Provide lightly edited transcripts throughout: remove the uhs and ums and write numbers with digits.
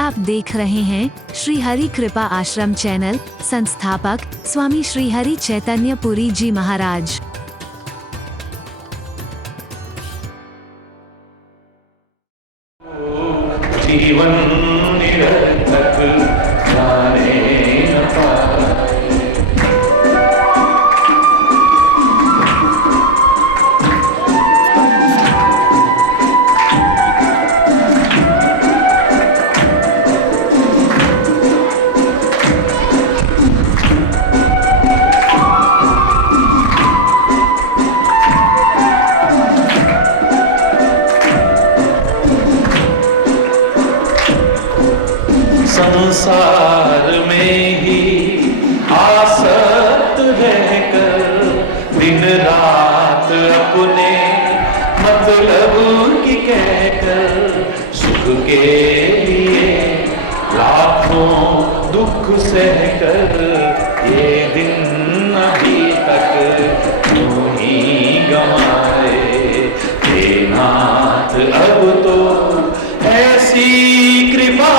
आप देख रहे हैं श्री हरि कृपा आश्रम चैनल। संस्थापक स्वामी श्री हरि चैतन्य पुरी जी महाराज। जीवन निरर्थक जाने न पाए। संसार में ही आसक्त रहकर दिन रात अपने मतलब की कहकर सुख के लिए लाखों दुख सहकर ये दिन अभी तक क्यों ही गंवाए। हे नाथ अब तो ऐसी कृपा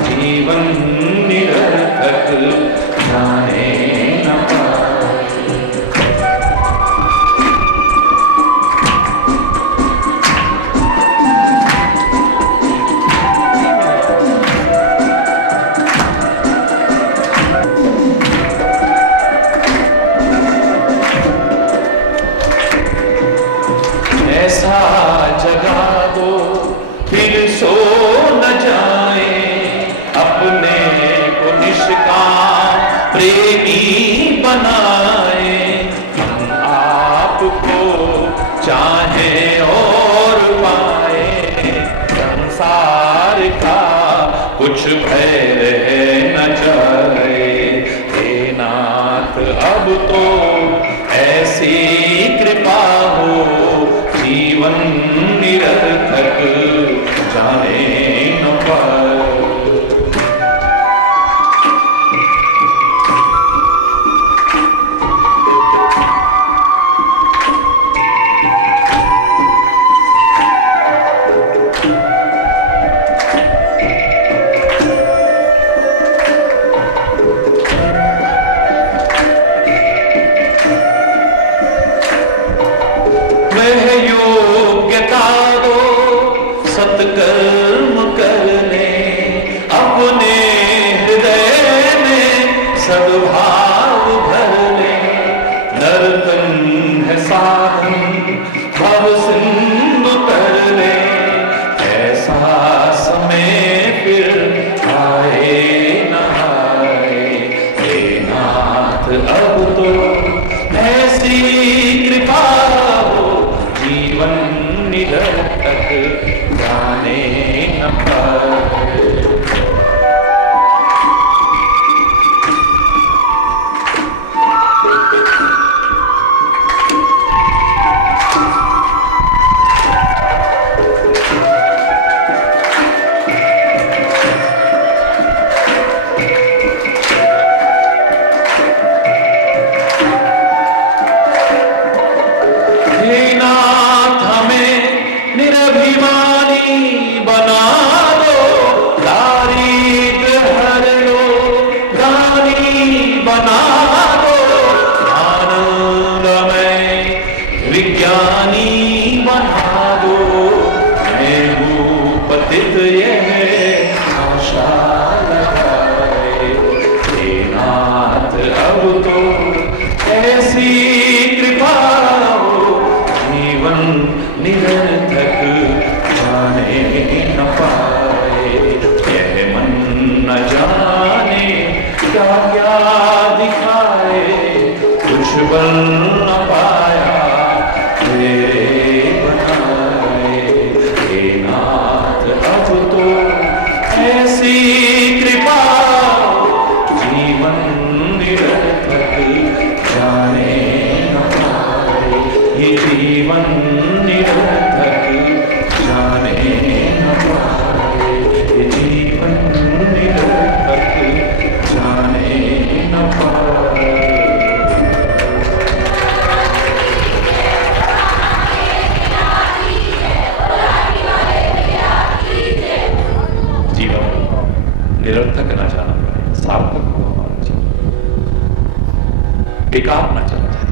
जीवन निरर्थक जाने न पाए। ऐसा जगा दो फिर सो न जाए, अपने को निष्काम प्रेमी बनाए। हम आपको चाहें और पाए, संसार का कुछ भय रह न जाए। हे नाथ अब तो ऐसी कृपा हो जीवन निरर्थक जाने न पाए। योग्यता दो सत्कर्म करने, अपने हृदय में सद्भाव भरने। नर्तन है साधन भव सिंधु तरने, ऐसा समय फिर आए न आए। हे नाथ अब तो ऐसी कृपा जीवन निरर्थक जाने न पाए। विज्ञानी बना दो मैं हूँ पतित यह आशा लगाए। हे नाथ अब तो ऐसी कृपा हो जीवन निरर्थक जाने न पाए। यह मन न जाने क्या क्या दिखाए, कुछ बन न पाया बनाए। हे नाथ अब तो ऐसी कृपा जीवन निरर्थक जाने न पाए। ये जीवन निरर्थक जाने न पाए। ये जीवन निरर्थक जाने न पाए। बेकार ना चला जाए।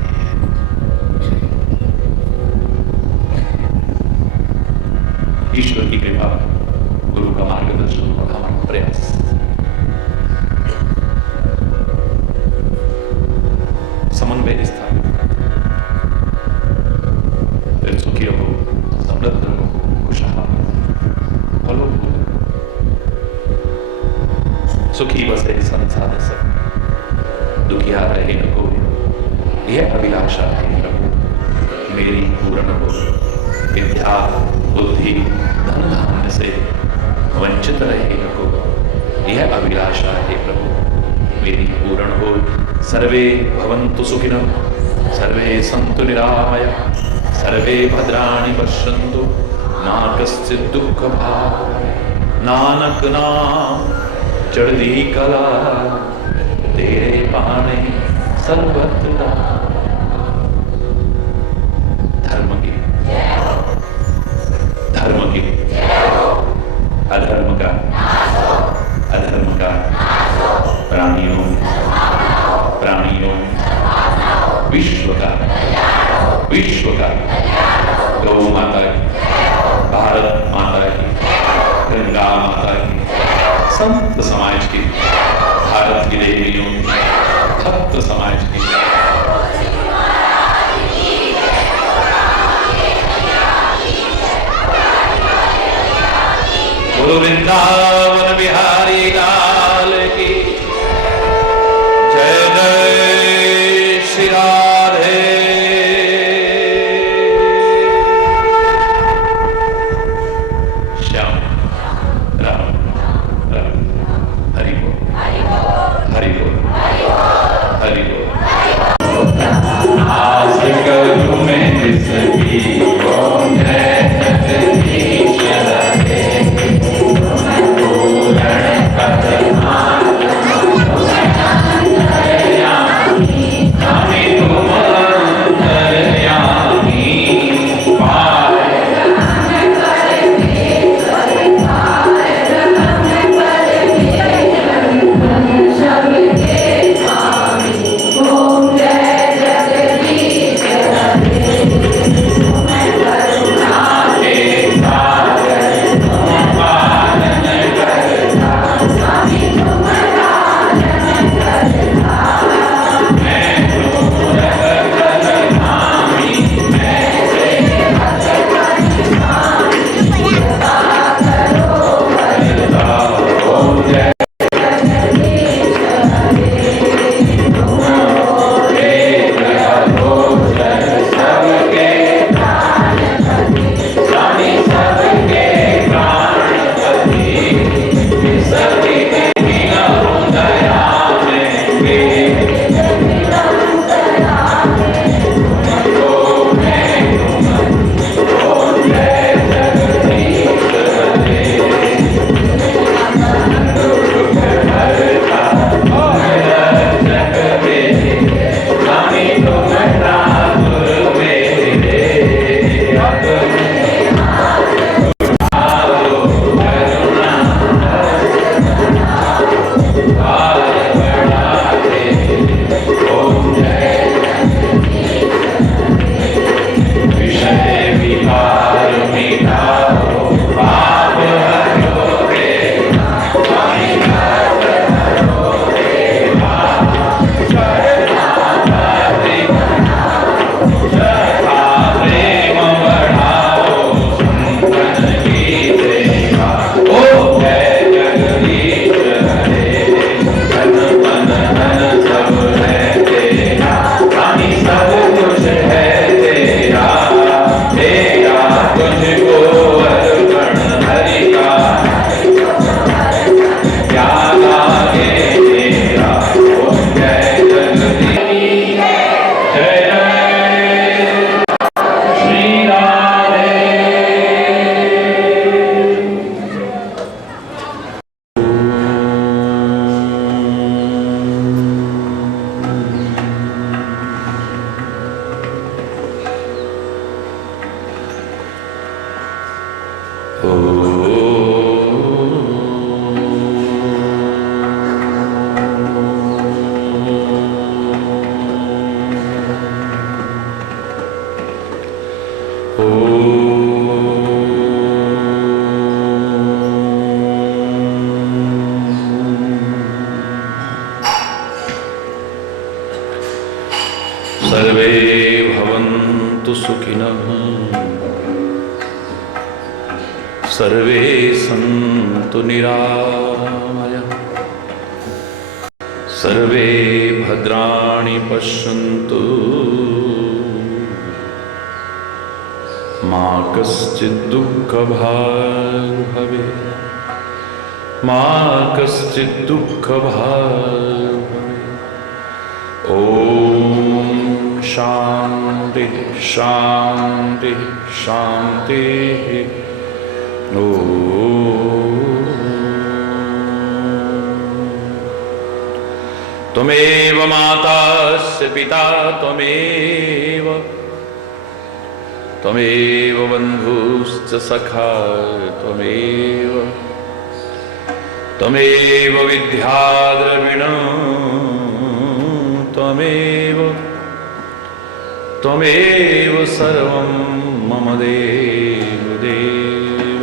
ईश्वर की कृपा, गुरु का मार्गदर्शन और हमारा प्रयास। समन्वय स्थापित, फिर सुखी रहो, समृद्ध रहो, खुशहाल फलो फूलो। सुखी बसे संसार सब, दुखिया रहे न कोई, यह अभिलाषा है प्रभु मेरी पूर्ण हो। विद्या बुद्धि धन धान्य से वंचित रहे न कोई, यह अभिलाषा है प्रभु मेरी पूर्ण हो। सर्वे भवन्तु सुखिनः, सर्वे सन्तु निरामयाः, सर्वे भद्राणि पश्यन्तु मा कश्चित् दुःखभाग्। नानक नाम चढ़दी कला, तेरे पाने सर्वत्र। धर्म की, धर्म की, अधर्म का, अधर्म का, प्राणियों, प्राणियों, विश्व का, विश्व का, गौ माता की, भारत माता की, गंगा माता की, संत समाज की, भारत की देवियों, भक्त समाज की, गुरु वृंदावन बिहारी लाल की जय। जय श्री राधे। श्याम राम राम, हरि बोल, हरि बोल, हरि बोल। आस करूं मैं जिसकी ओम जय जगदीश रहे, सुखिनः सर्वे सन्तु निरामयाः सर्वे भद्राणि पश्यन्तु मा कश्चित् दुःखभाग् भवेत् मा कश्चित् दुःखभाग् भवेत्। ॐ शान्ति शान्ति शान्तिः। त्वमेव मातास्य पिता त्वमेव त्वमेव बन्धुश्च सखा त्वमेव त्वमेव विद्याद्रविणं त्वमेव त्वमेव सर्वं मम देव।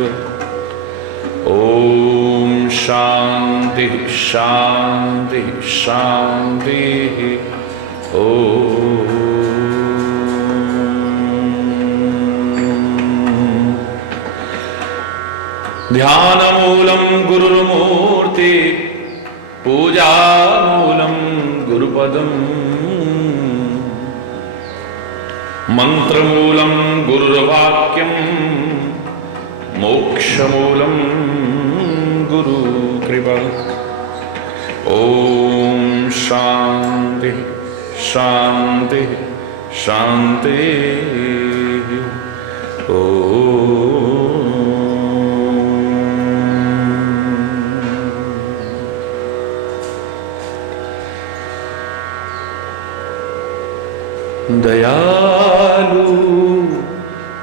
ॐ शान्ति शान्ति शान्तिः। ध्यानमूलं गुरुर्मूर्ति पूजामूलं गुरुपदम् मंत्रमूलं गुरुर्वाक्यं मोक्षमूलं गुरुकृपा। ॐ शान्ति शान्ति शान्तिः। दयालु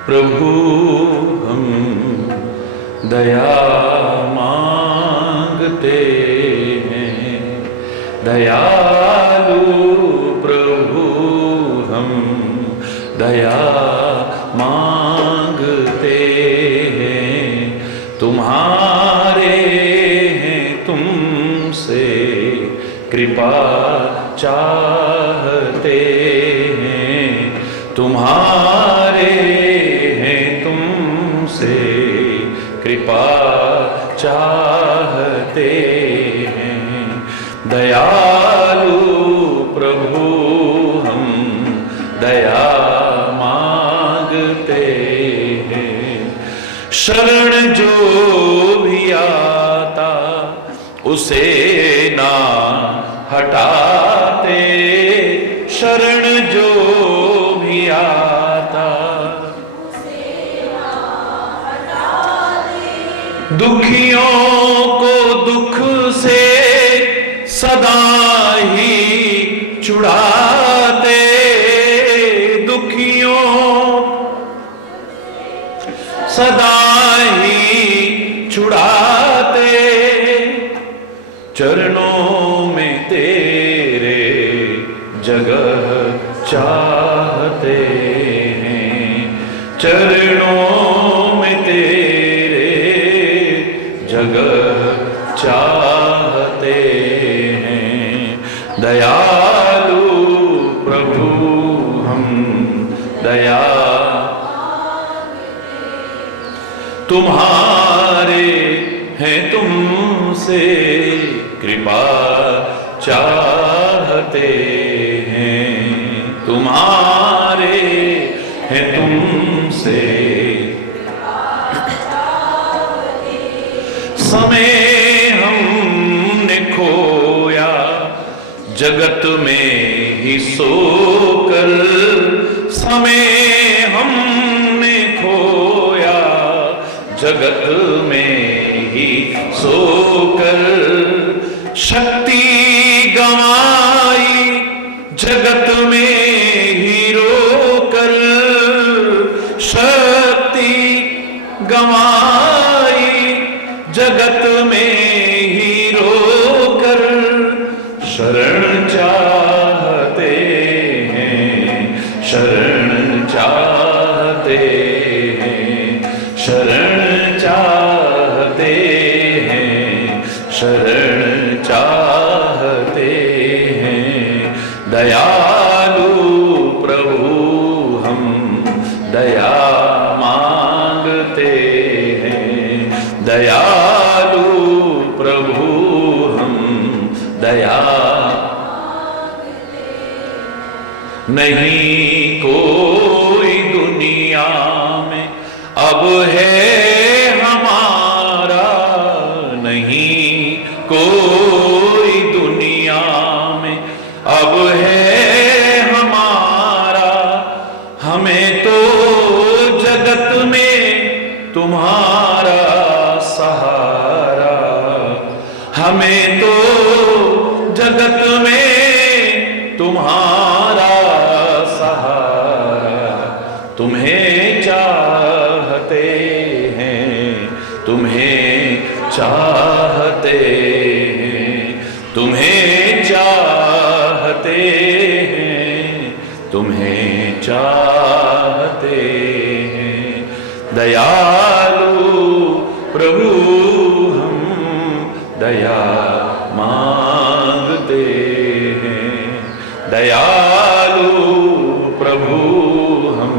प्रभु हम दया मांगते हैं। दयालु प्रभु हम दया मांगते हैं। तुम्हारे हैं तुमसे कृपा चाहते हैं। तुम्हारे हैं तुमसे कृपा चाहते हैं। दयालु प्रभु हम दया मांगते हैं। शरण जो भी आता उसे ना हटाते। शरण जो भी आता दुखियों को दुख से सदा ही छुड़ाते। दुखियों सदा ही छुड़ाते। चरणों में तेरे जगह चाहते हैं। चरणों में तेरे जगह चाहते हैं। दयालु प्रभु हम दया तुम्हारे हैं तुमसे कृपा चाहते हैं। तुम्हारे हैं तुमसे समय हमने खोया जगत में ही सोकर। समय हमने खोया जगत में ही सोकर। शक्ति गंवाई जगत में ही रोकर। शक्ति गंवाई जगत में ही रोकर। शरण चाहते हैं। शरण चाहते हैं। शरण चाहते हैं। शरण चाहते हैं। दयालु प्रभु हम दयालु प्रभु हम दया नहीं कोई दुनिया में अब है हमारा, नहीं कोई दुनिया में अब है हमारा। हमें तो जगत में तुम्हारा सहारा, हमें तो जगत में तुम्हारा सहारा। तुम्हें चाहते हैं, तुम्हें चाहते हैं, तुम्हें चाहते हैं, तुम्हें चाहते हैं। दयालु प्रभु हम दया मांगते हैं, दयालु प्रभु हम।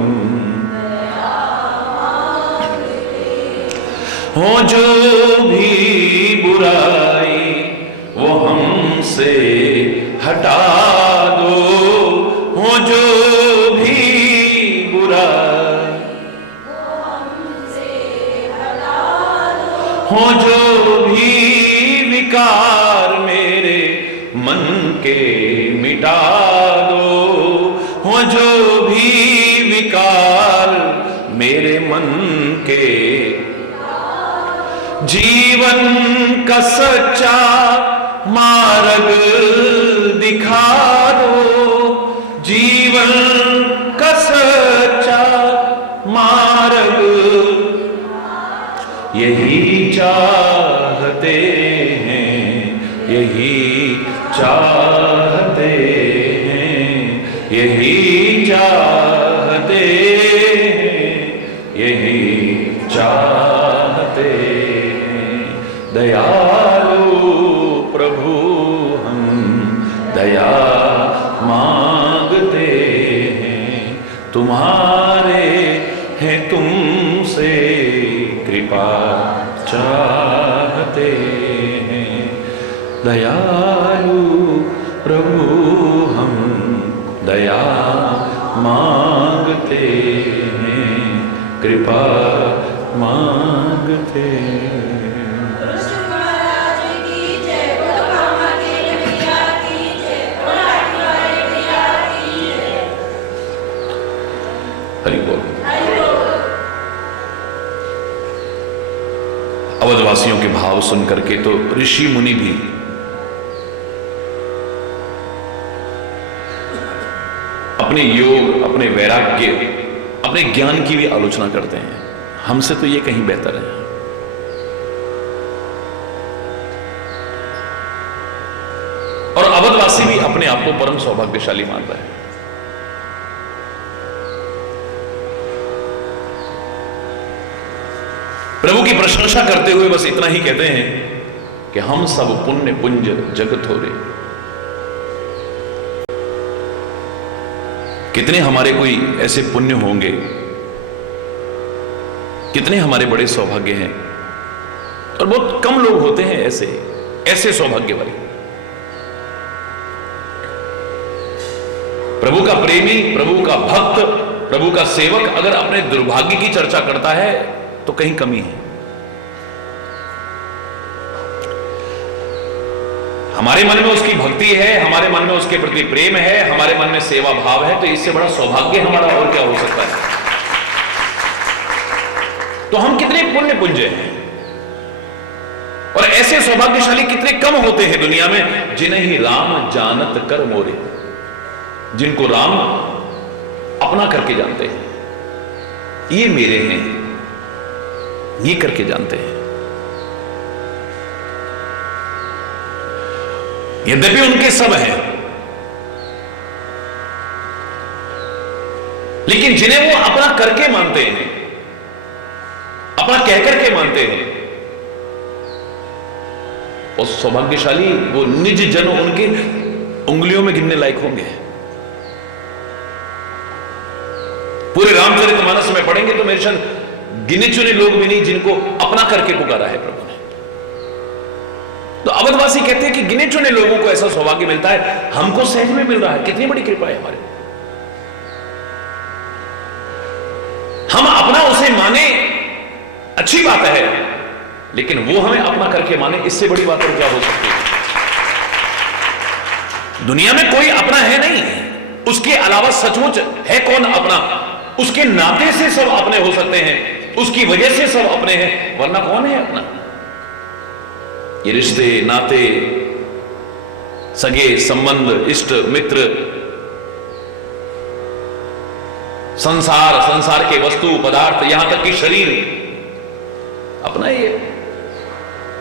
हो जो भी बुराई वो हमसे हटा दो, हो जो भी बुराई हो जो भी विकार मेरे मन के मिटा दो, हो जो भी विकार मेरे मन के। जीवन का सच्चा मार्ग दिखा दो, जीवन का सच्चा मार्ग यही चाहते हैं, यही चाहते हैं, यही चाहते हैं, यही चाहते हैं। दयालु प्रभु हम दया मांगते हैं, तुम्हारे हैं तुमसे कृपा चाहते हैं। दयालु प्रभु हम दया मांगते हैं, कृपा मांगते हैं। हरि बोल। अवधवासियों के भाव सुनकर के तो ऋषि मुनि भी अपने योग, अपने वैराग्य, अपने ज्ञान की भी आलोचना करते हैं। हमसे तो ये कहीं बेहतर है। और अवधवासी भी अपने आप को परम सौभाग्यशाली मान रहा है। प्रभु की प्रशंसा करते हुए बस इतना ही कहते हैं कि हम सब पुण्य पुंज जग थोरे। कितने हमारे कोई ऐसे पुण्य होंगे, कितने हमारे बड़े सौभाग्य हैं, और बहुत कम लोग होते हैं ऐसे सौभाग्य वाले। प्रभु का प्रेमी, प्रभु का भक्त, प्रभु का सेवक अगर अपने दुर्भाग्य की चर्चा करता है तो कहीं कमी है। हमारे मन में उसकी भक्ति है, हमारे मन में उसके प्रति प्रेम है, हमारे मन में सेवा भाव है, तो इससे बड़ा सौभाग्य हमारा और क्या हो सकता है। तो हम कितने पुण्य पुंजे हैं, और ऐसे सौभाग्यशाली कितने कम होते हैं दुनिया में, जिन्हें ही राम जानत कर मोरे, जिनको राम अपना करके जानते हैं। ये मेरे हैं, ये करके जानते हैं। यद्यपि उनके सब हैं, लेकिन जिन्हें वो अपना करके मानते हैं, अपना कहकर के मानते हैं, और सौभाग्यशाली वो निज जन उनके उंगलियों में गिनने लायक होंगे। पूरे रामचरितमानस में पढ़ेंगे तो मेरे शायद गिने चुने लोग भी नहीं जिनको अपना करके पुकारा है प्रभु ने। तो अवधवासी कहते हैं कि गिने चुने लोगों को ऐसा सौभाग्य मिलता है, हमको सहज में मिल रहा है। कितनी बड़ी कृपा है हमारे। हम अपना उसे माने, अच्छी बात है, लेकिन वो हमें अपना करके माने, इससे बड़ी बात और क्या हो सकती है। दुनिया में कोई अपना है नहीं, उसके अलावा सचमुच है कौन अपना? उसके नाते से सब अपने हो सकते हैं, उसकी वजह से सब अपने हैं, वरना कौन है अपना? ये रिश्ते नाते, सगे संबंध, इष्ट मित्र, संसार, संसार के वस्तु पदार्थ, यहां तक कि शरीर अपना ही है।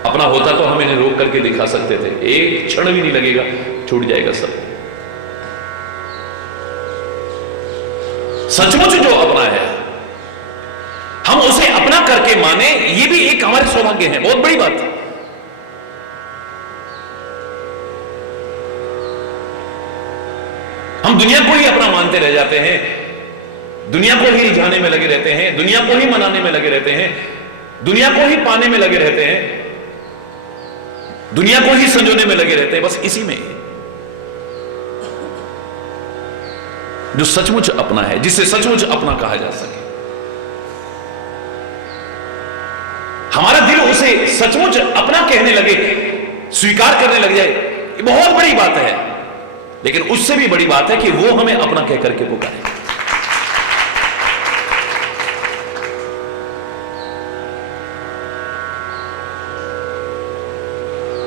अपना होता तो हम इन्हें रोक करके दिखा सकते थे, एक क्षण भी नहीं लगेगा, छूट जाएगा सब। सचमुच जो अपना है हम उसे अपना करके माने, ये भी एक हमारे सौभाग्य है, बहुत बड़ी बात है। हम दुनिया को ही अपना मानते रह जाते हैं, दुनिया को ही रिझाने में लगे रहते हैं, दुनिया को ही मनाने में लगे रहते हैं, दुनिया को ही पाने में लगे रहते हैं, दुनिया को ही संजोने में लगे रहते हैं, बस इसी में। जो सचमुच अपना है, जिसे सचमुच अपना कहा जा सके, हमारा दिल उसे सचमुच अपना कहने लगे, स्वीकार करने लग जाए, ये बहुत बड़ी बात है। लेकिन उससे भी बड़ी बात है कि वो हमें अपना कह करके पुकारे।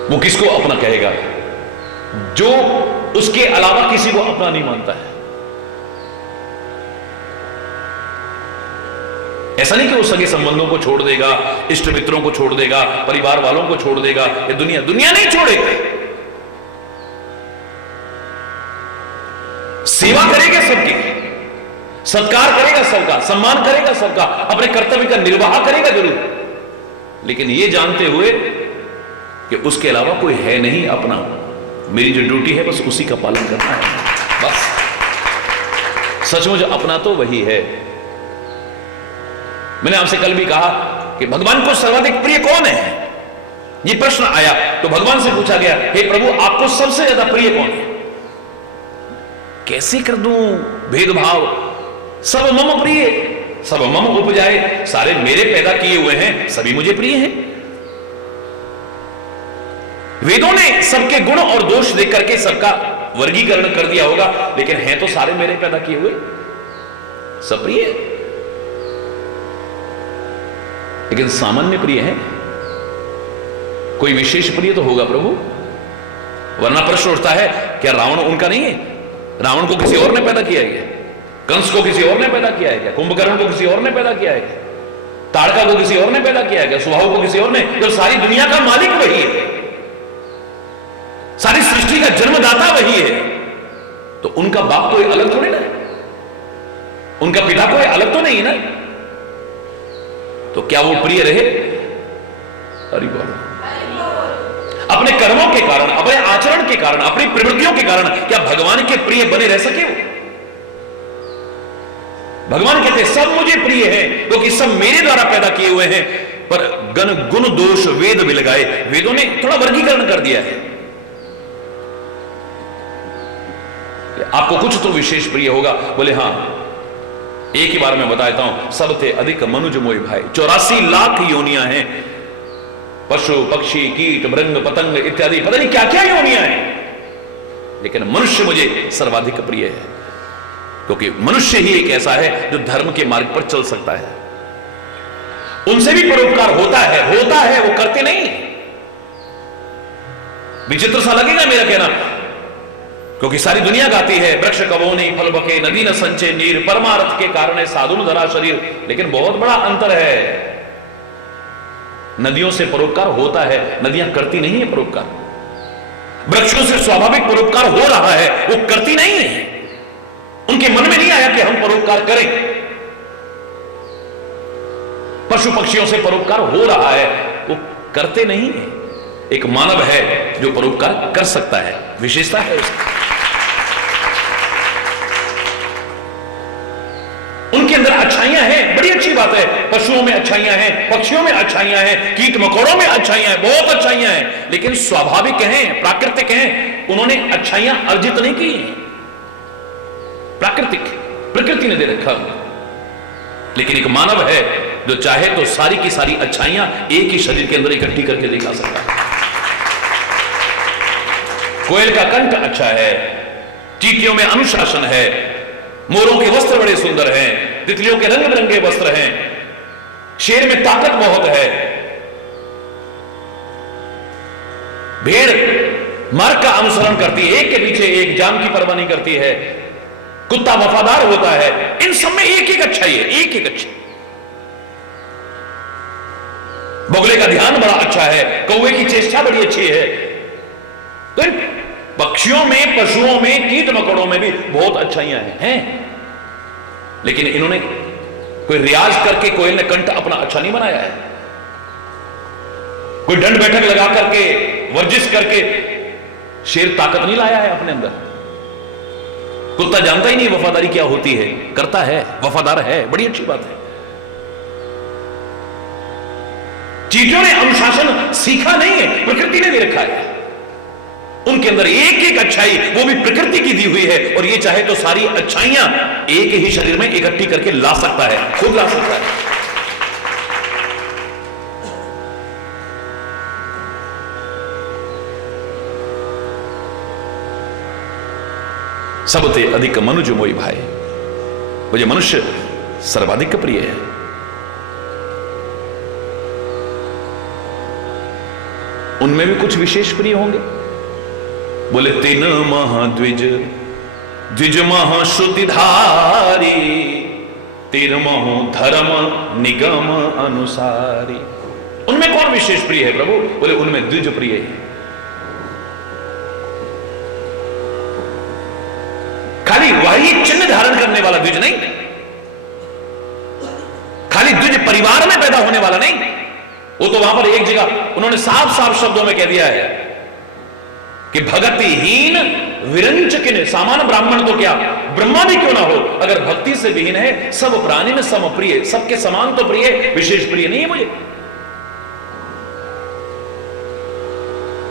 वो किसको अपना कहेगा? जो उसके अलावा किसी को अपना नहीं मानता है। ऐसा नहीं कि वो सगे संबंधों को छोड़ देगा, इष्ट मित्रों को छोड़ देगा, परिवार वालों को छोड़ देगा, ये दुनिया नहीं छोड़ेगा। सेवा करेगा सबकी, सत्कार करेगा सबका, सम्मान करेगा सबका, अपने कर्तव्य का निर्वाह करेगा जरूर, लेकिन ये जानते हुए कि उसके अलावा कोई है नहीं अपना। मेरी जो ड्यूटी है बस उसी का पालन करना है, बस। सचमुच अपना तो वही है। मैंने आपसे कल भी कहा कि भगवान को सर्वाधिक प्रिय कौन है? ये प्रश्न आया तो भगवान से पूछा गया, हे प्रभु आपको सबसे ज्यादा प्रिय कौन है? कैसे कर दूं भेदभाव? सब मम प्रिय, सब मम उपजाए, सारे मेरे पैदा किए हुए हैं, सभी मुझे प्रिय हैं। वेदों ने सबके गुण और दोष देख करके सबका वर्गीकरण कर दिया होगा, लेकिन हैं तो सारे मेरे पैदा किए हुए, सब प्रिय। लेकिन सामान्य प्रिय है, कोई विशेष प्रिय तो होगा प्रभु, वरना प्रश्न उठता है क्या रावण उनका नहीं है? रावण को किसी और ने पैदा किया है क्या? कंस को किसी और ने पैदा किया है क्या? कुंभकर्ण को किसी और ने पैदा किया है क्या? ताड़का को किसी और ने पैदा किया है क्या? सुबाहु को किसी और ने? जो सारी दुनिया का मालिक वही है, सारी सृष्टि का जन्मदाता वही है, तो उनका बाप कोई अलग थोड़ी ना, उनका पिता कोई अलग तो नहीं है ना, तो क्या वो प्रिय रहे? अरे बाबा, अपने कर्मों के कारण, अपने आचरण के कारण, अपनी प्रवृत्तियों के कारण क्या भगवान के प्रिय बने रह सके वो? भगवान कहते सब मुझे प्रिय हैं क्योंकि सब मेरे द्वारा पैदा किए हुए हैं, पर गण गुण दोष वेद विलगाए, वेदों ने थोड़ा वर्गीकरण कर दिया है। आपको कुछ तो विशेष प्रिय होगा, बोले हां, एक ही बार में बताता हूं, सब थे अधिक मनुज मोय भाई, 84 लाख योनियां हैं, पशु पक्षी कीट मृंग पतंग इत्यादि पता नहीं क्या क्या योनियां हैं, लेकिन मनुष्य मुझे सर्वाधिक प्रिय है, क्योंकि मनुष्य ही एक ऐसा है जो धर्म के मार्ग पर चल सकता है। उनसे भी परोपकार होता है, वो करते नहीं। विचित्र सा लगेगा मेरा कहना, क्योंकि सारी दुनिया गाती है वृक्ष कबो नहीं फल बके, नदी न संचय नीर, परमार्थ के कारण साधु धरा शरीर, लेकिन बहुत बड़ा अंतर है। नदियों से परोपकार होता है, नदियां करती नहीं है परोपकार। वृक्षों से स्वाभाविक परोपकार हो रहा है, वो करती नहीं है, उनके मन में नहीं आया कि हम परोपकार करें। पशु पक्षियों से परोपकार हो रहा है, वो करते नहीं है। एक मानव है जो परोपकार कर सकता है, विशेषता है उसकी, उनके अंदर अच्छाइयां हैं, बड़ी अच्छी बात है, पशुओं में अच्छाइयां हैं, पक्षियों में अच्छाइयां हैं, कीट मकोड़ों में अच्छाइयां हैं, बहुत अच्छाइयां हैं, लेकिन स्वाभाविक हैं, प्राकृतिक हैं, उन्होंने अच्छाइयां अर्जित नहीं की। प्राकृतिक प्रकृति ने दे रखा। लेकिन एक मानव है जो चाहे तो सारी की सारी अच्छाइयां एक ही शरीर के अंदर इकट्ठी करके दिखा सकता है। कोयल का कंठ अच्छा है, चींटियों में अनुशासन है, मोरों के वस्त्र बड़े सुंदर हैं, तितलियों के रंग बिरंगे वस्त्र हैं, शेर में ताकत बहुत है, भेड़ मार्ग का अनुसरण करती है, एक के पीछे एक, जान की परवाह नहीं करती है, कुत्ता वफादार होता है। इन सब में एक एक अच्छाई है, एक एक अच्छी। बगुले का ध्यान बड़ा अच्छा है, कौवे की चेष्टा बड़ी अच्छी है। तो इन पक्षियों में, पशुओं में, कीट मकोड़ों में भी बहुत अच्छाइयां हैं। लेकिन इन्होंने कोई रियाज करके कोयल ने कंठ अपना अच्छा नहीं बनाया है, कोई दंड बैठक लगा करके, वर्जिश करके शेर ताकत नहीं लाया है अपने अंदर। कुत्ता जानता ही नहीं वफादारी क्या होती है, करता है, वफादार है, बड़ी अच्छी बात है। चींटियों ने अनुशासन सीखा नहीं है, प्रकृति ने दे रखा है। उनके अंदर एक एक अच्छाई, वो भी प्रकृति की दी हुई है, और ये चाहे तो सारी अच्छाइयां एक ही शरीर में इकट्ठी करके ला सकता है, खुद ला सकता है। सबसे अधिक मनुज मोई भाई, मुझे मनुष्य सर्वाधिक प्रिय है। उनमें भी कुछ विशेष प्रिय होंगे। बोले तीन महाद्विज, द्विज महाश्रुतिधारी, तीन महो धर्म निगम अनुसारी। उनमें कौन विशेष प्रिय है प्रभु? बोले उनमें द्विज प्रिय है। खाली वही चिन्ह धारण करने वाला द्विज नहीं, खाली द्विज परिवार में पैदा होने वाला नहीं। वो तो वहां पर एक जगह उन्होंने साफ साफ शब्दों में कह दिया है कि भक्तिहीन विरंचकिन, सामान्य ब्राह्मण तो क्या, ब्रह्मा भी क्यों ना हो, अगर भक्ति से विहीन है, सब प्राणी में सम प्रिय, सबके समान तो प्रिय, विशेष प्रिय नहीं है मुझे।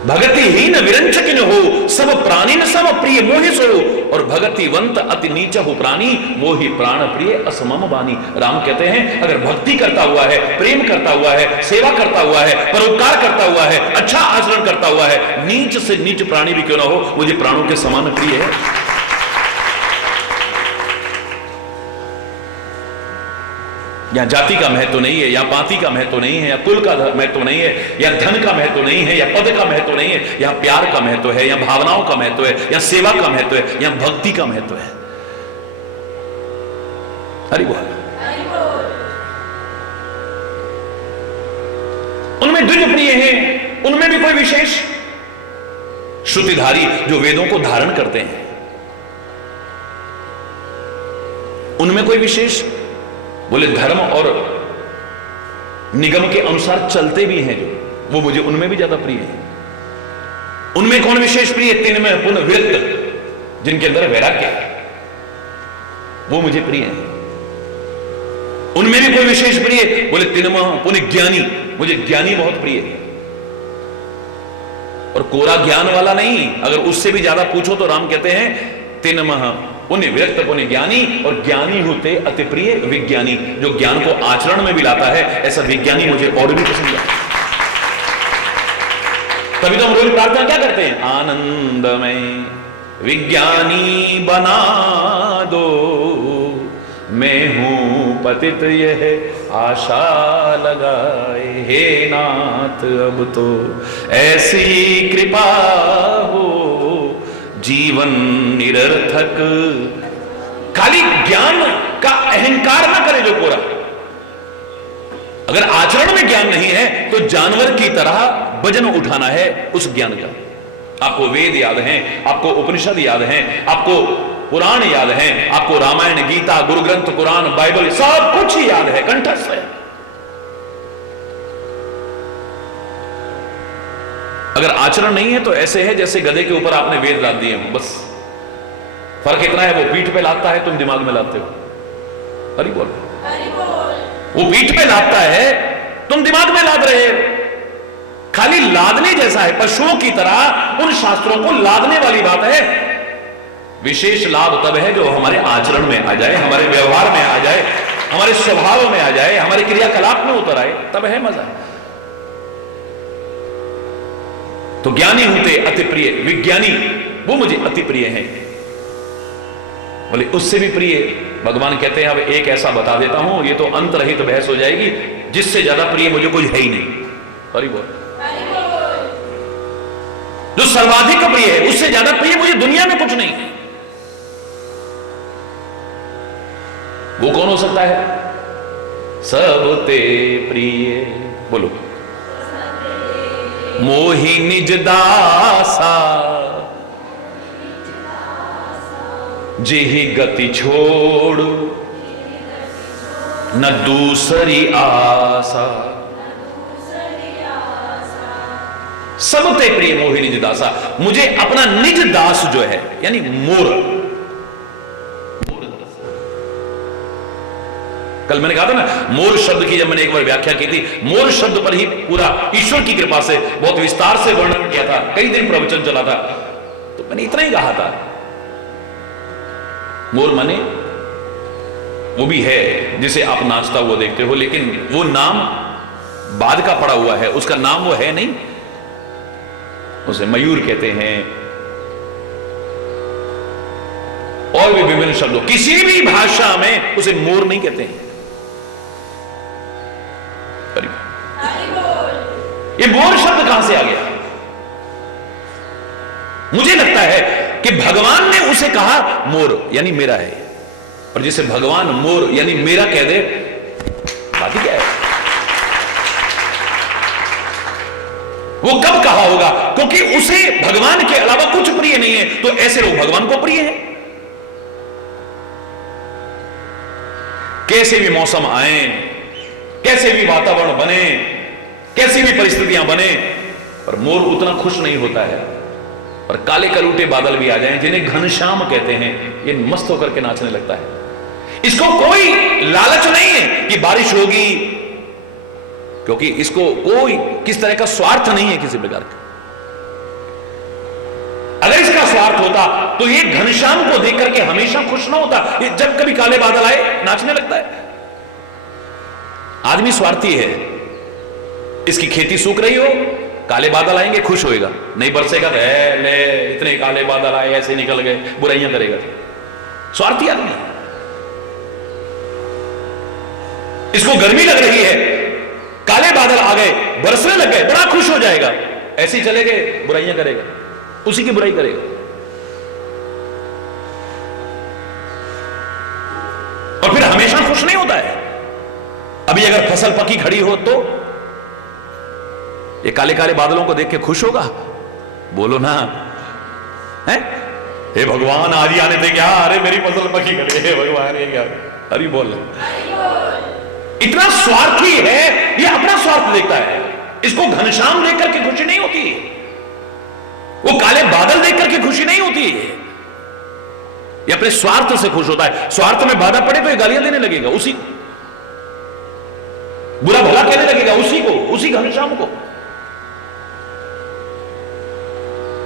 भगतिहीन विरंचकिन हो, सब प्राणी न सम प्रिय मोहि सो, और भगतिवंत अति नीच हो प्राणी, मोहि प्राण प्रिय असमम बानी। राम कहते हैं अगर भक्ति करता हुआ है, प्रेम करता हुआ है, सेवा करता हुआ है, परोपकार करता हुआ है, अच्छा आचरण करता हुआ है, नीच से नीच प्राणी भी क्यों ना हो, मुझे प्राणों के समान प्रिय है। या जाति का महत्व नहीं है, या पाति का महत्व नहीं है, या कुल का महत्व नहीं है, या धन का महत्व नहीं है, या पद का महत्व नहीं है, या प्यार का महत्व है, या भावनाओं का महत्व है, या सेवा का महत्व है, या भक्ति का महत्व है। हरि बोल। उनमें द्विज प्रिय हैं, उनमें भी कोई विशेष, श्रुतिधारी जो वेदों को धारण करते हैं, उनमें कोई विशेष, बोले धर्म और निगम के अनुसार चलते भी हैं जो, वो मुझे उनमें भी ज्यादा प्रिय है। उनमें कौन विशेष प्रिय? तीन में पुनः विरक्त, जिनके अंदर वैराग्य है, वो मुझे प्रिय है। उनमें भी कोई विशेष प्रिय? बोले तीन पुनः ज्ञानी, मुझे ज्ञानी बहुत प्रिय है। और कोरा ज्ञान वाला नहीं, अगर उससे भी ज्यादा पूछो तो राम कहते हैं तीन पुण्य विरक्त पुण्य ज्ञानी, और ज्ञानी होते अति प्रिय विज्ञानी, जो ज्ञान को आचरण में भी लाता है, ऐसा विज्ञानी मुझे और भी पसंद है। तभी तो हम रोज प्रार्थना क्या करते हैं? आनंद में विज्ञानी बना दो, मैं हूं पतित यह आशा लगाए, हे नाथ अब तो ऐसी कृपा हो, जीवन निरर्थक। खाली ज्ञान का अहंकार ना करे जो कोरा, अगर आचरण में ज्ञान नहीं है तो जानवर की तरह वजन उठाना है उस ज्ञान का। आपको वेद याद हैं, आपको उपनिषद याद हैं, आपको पुराण याद हैं, आपको रामायण, गीता, गुरु ग्रंथ, कुरान, बाइबल, सब कुछ ही याद है, कंठस्थ है। अगर आचरण नहीं है तो ऐसे है जैसे गधे के ऊपर आपने वेद लाद दिए हो, बस फर्क इतना है वो पीठ पे लाता है, तुम दिमाग में लाते हो। हरि बोल। वो पीठ पे लादता है, तुम दिमाग में लाद रहे हो। खाली लादने जैसा है, पशुओं की तरह उन शास्त्रों को लादने वाली बात है। विशेष लाभ तब है जो हमारे आचरण में आ जाए, हमारे व्यवहार में आ जाए, हमारे स्वभाव में आ जाए, हमारे क्रियाकलाप में उतर आए, तब है मजा। तो ज्ञानी होते अति प्रिय, विज्ञानी वो मुझे अति प्रिय हैं। बोले उससे भी प्रिय भगवान कहते हैं अब एक ऐसा बता देता हूं, ये तो अंतरहित बहस हो जाएगी, जिससे ज्यादा प्रिय मुझे कुछ है ही नहीं। हरि बोल। जो सर्वाधिक प्रिय है, उससे ज्यादा प्रिय मुझे दुनिया में कुछ नहीं है। वो कौन हो सकता है? सब ते प्रिय, बोलो। मोहि निज दासा जेहि गति छोड़ न दूसरी आशा। सब ते प्रिय मोहि निज दासा, मुझे अपना निज दास जो है यानी मोर। कल मैंने कहा था ना, मोर शब्द की जब मैंने एक बार व्याख्या की थी, मोर शब्द पर ही पूरा ईश्वर की कृपा से बहुत विस्तार से वर्णन किया था, कई दिन प्रवचन चला था। तो मैंने इतना ही कहा था, मोर माने वो भी है जिसे आप नाचता हुआ देखते हो, लेकिन वो नाम बाद का पड़ा हुआ है, उसका नाम वो है नहीं। उसे मयूर कहते हैं और भी विभिन्न शब्दों, किसी भी भाषा में उसे मोर नहीं कहते हैं। ये मोर शब्द कहां से आ गया? मुझे लगता है कि भगवान ने उसे कहा मोर यानी मेरा है, और जिसे भगवान मोर यानी मेरा कह दे, बात ही क्या है? वो कब कहा होगा? क्योंकि उसे भगवान के अलावा कुछ प्रिय नहीं है, तो ऐसे लोग भगवान को प्रिय हैं। कैसे भी मौसम आए, कैसे भी वातावरण बने, कैसी भी परिस्थितियां बने, पर मोर उतना खुश नहीं होता है। और काले कलूटे बादल भी आ जाएं, जिन्हें घनश्याम कहते हैं, ये मस्त होकर के नाचने लगता है। इसको कोई लालच नहीं है कि बारिश होगी, क्योंकि इसको कोई किस तरह का स्वार्थ नहीं है किसी प्रकार का। अगर इसका स्वार्थ होता तो ये घनश्याम को देख करके हमेशा खुश ना होता। ये जब कभी काले बादल आए नाचने लगता है। आदमी स्वार्थी है, इसकी खेती सूख रही हो, काले बादल आएंगे खुश होएगा, नहीं बरसेगा तो ले इतने काले बादल आए ऐसे निकल गए, बुराइयां करेगा। स्वार्थी आदमी। इसको गर्मी लग रही है, काले बादल आ गए, बरसने लग गए, बड़ा खुश हो जाएगा। ऐसे ही चले गए, बुराइयां करेगा, उसी की बुराई करेगा। और फिर हमेशा खुश नहीं होता है। अभी अगर फसल पकी खड़ी हो तो ये काले काले बादलों को देख के खुश होगा? बोलो ना, है? हे भगवान आज ही आने दे क्या? अरे मेरी फसल पकी खड़ी है भगवान, ये क्या? अरे बोल। इतना स्वार्थी है, ये अपना स्वार्थ देखता है। इसको घनश्याम देख करके खुशी नहीं होती, वो काले बादल देख करके खुशी नहीं होती, ये अपने स्वार्थ से खुश होता है। स्वार्थ में बाधा पड़े तो ये गालियां देने लगेगा, उसी को बुरा भला कहने लगेगा, उसी को, उसी घनश्याम को।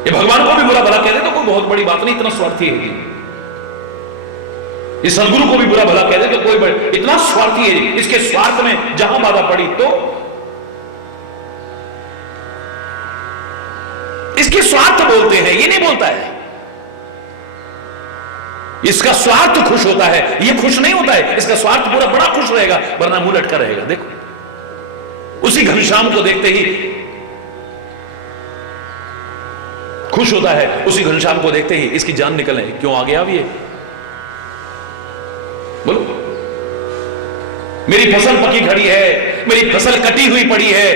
ये भगवान को भी बुरा भला कह दे तो कोई बहुत बड़ी बात नहीं, इतना स्वार्थी है ये। सदगुरु को भी बुरा भला कह दे तो कोई बड़ी, इतना स्वार्थी है। इसके स्वार्थ में जहां बाधा पड़ी तो इसके स्वार्थ बोलते हैं, ये नहीं बोलता है। इसका स्वार्थ खुश होता है, ये खुश नहीं होता है। इसका स्वार्थ पूरा बड़ा खुश रहेगा, वरना मुंह लटका रहेगा। देखो उसी घनश्याम को देखते ही खुश होता है, उसी घनश्याम को देखते ही इसकी जान निकलने क्यों आ गया अब ये? बोलो, मेरी फसल पकी खड़ी है, मेरी फसल कटी हुई पड़ी है।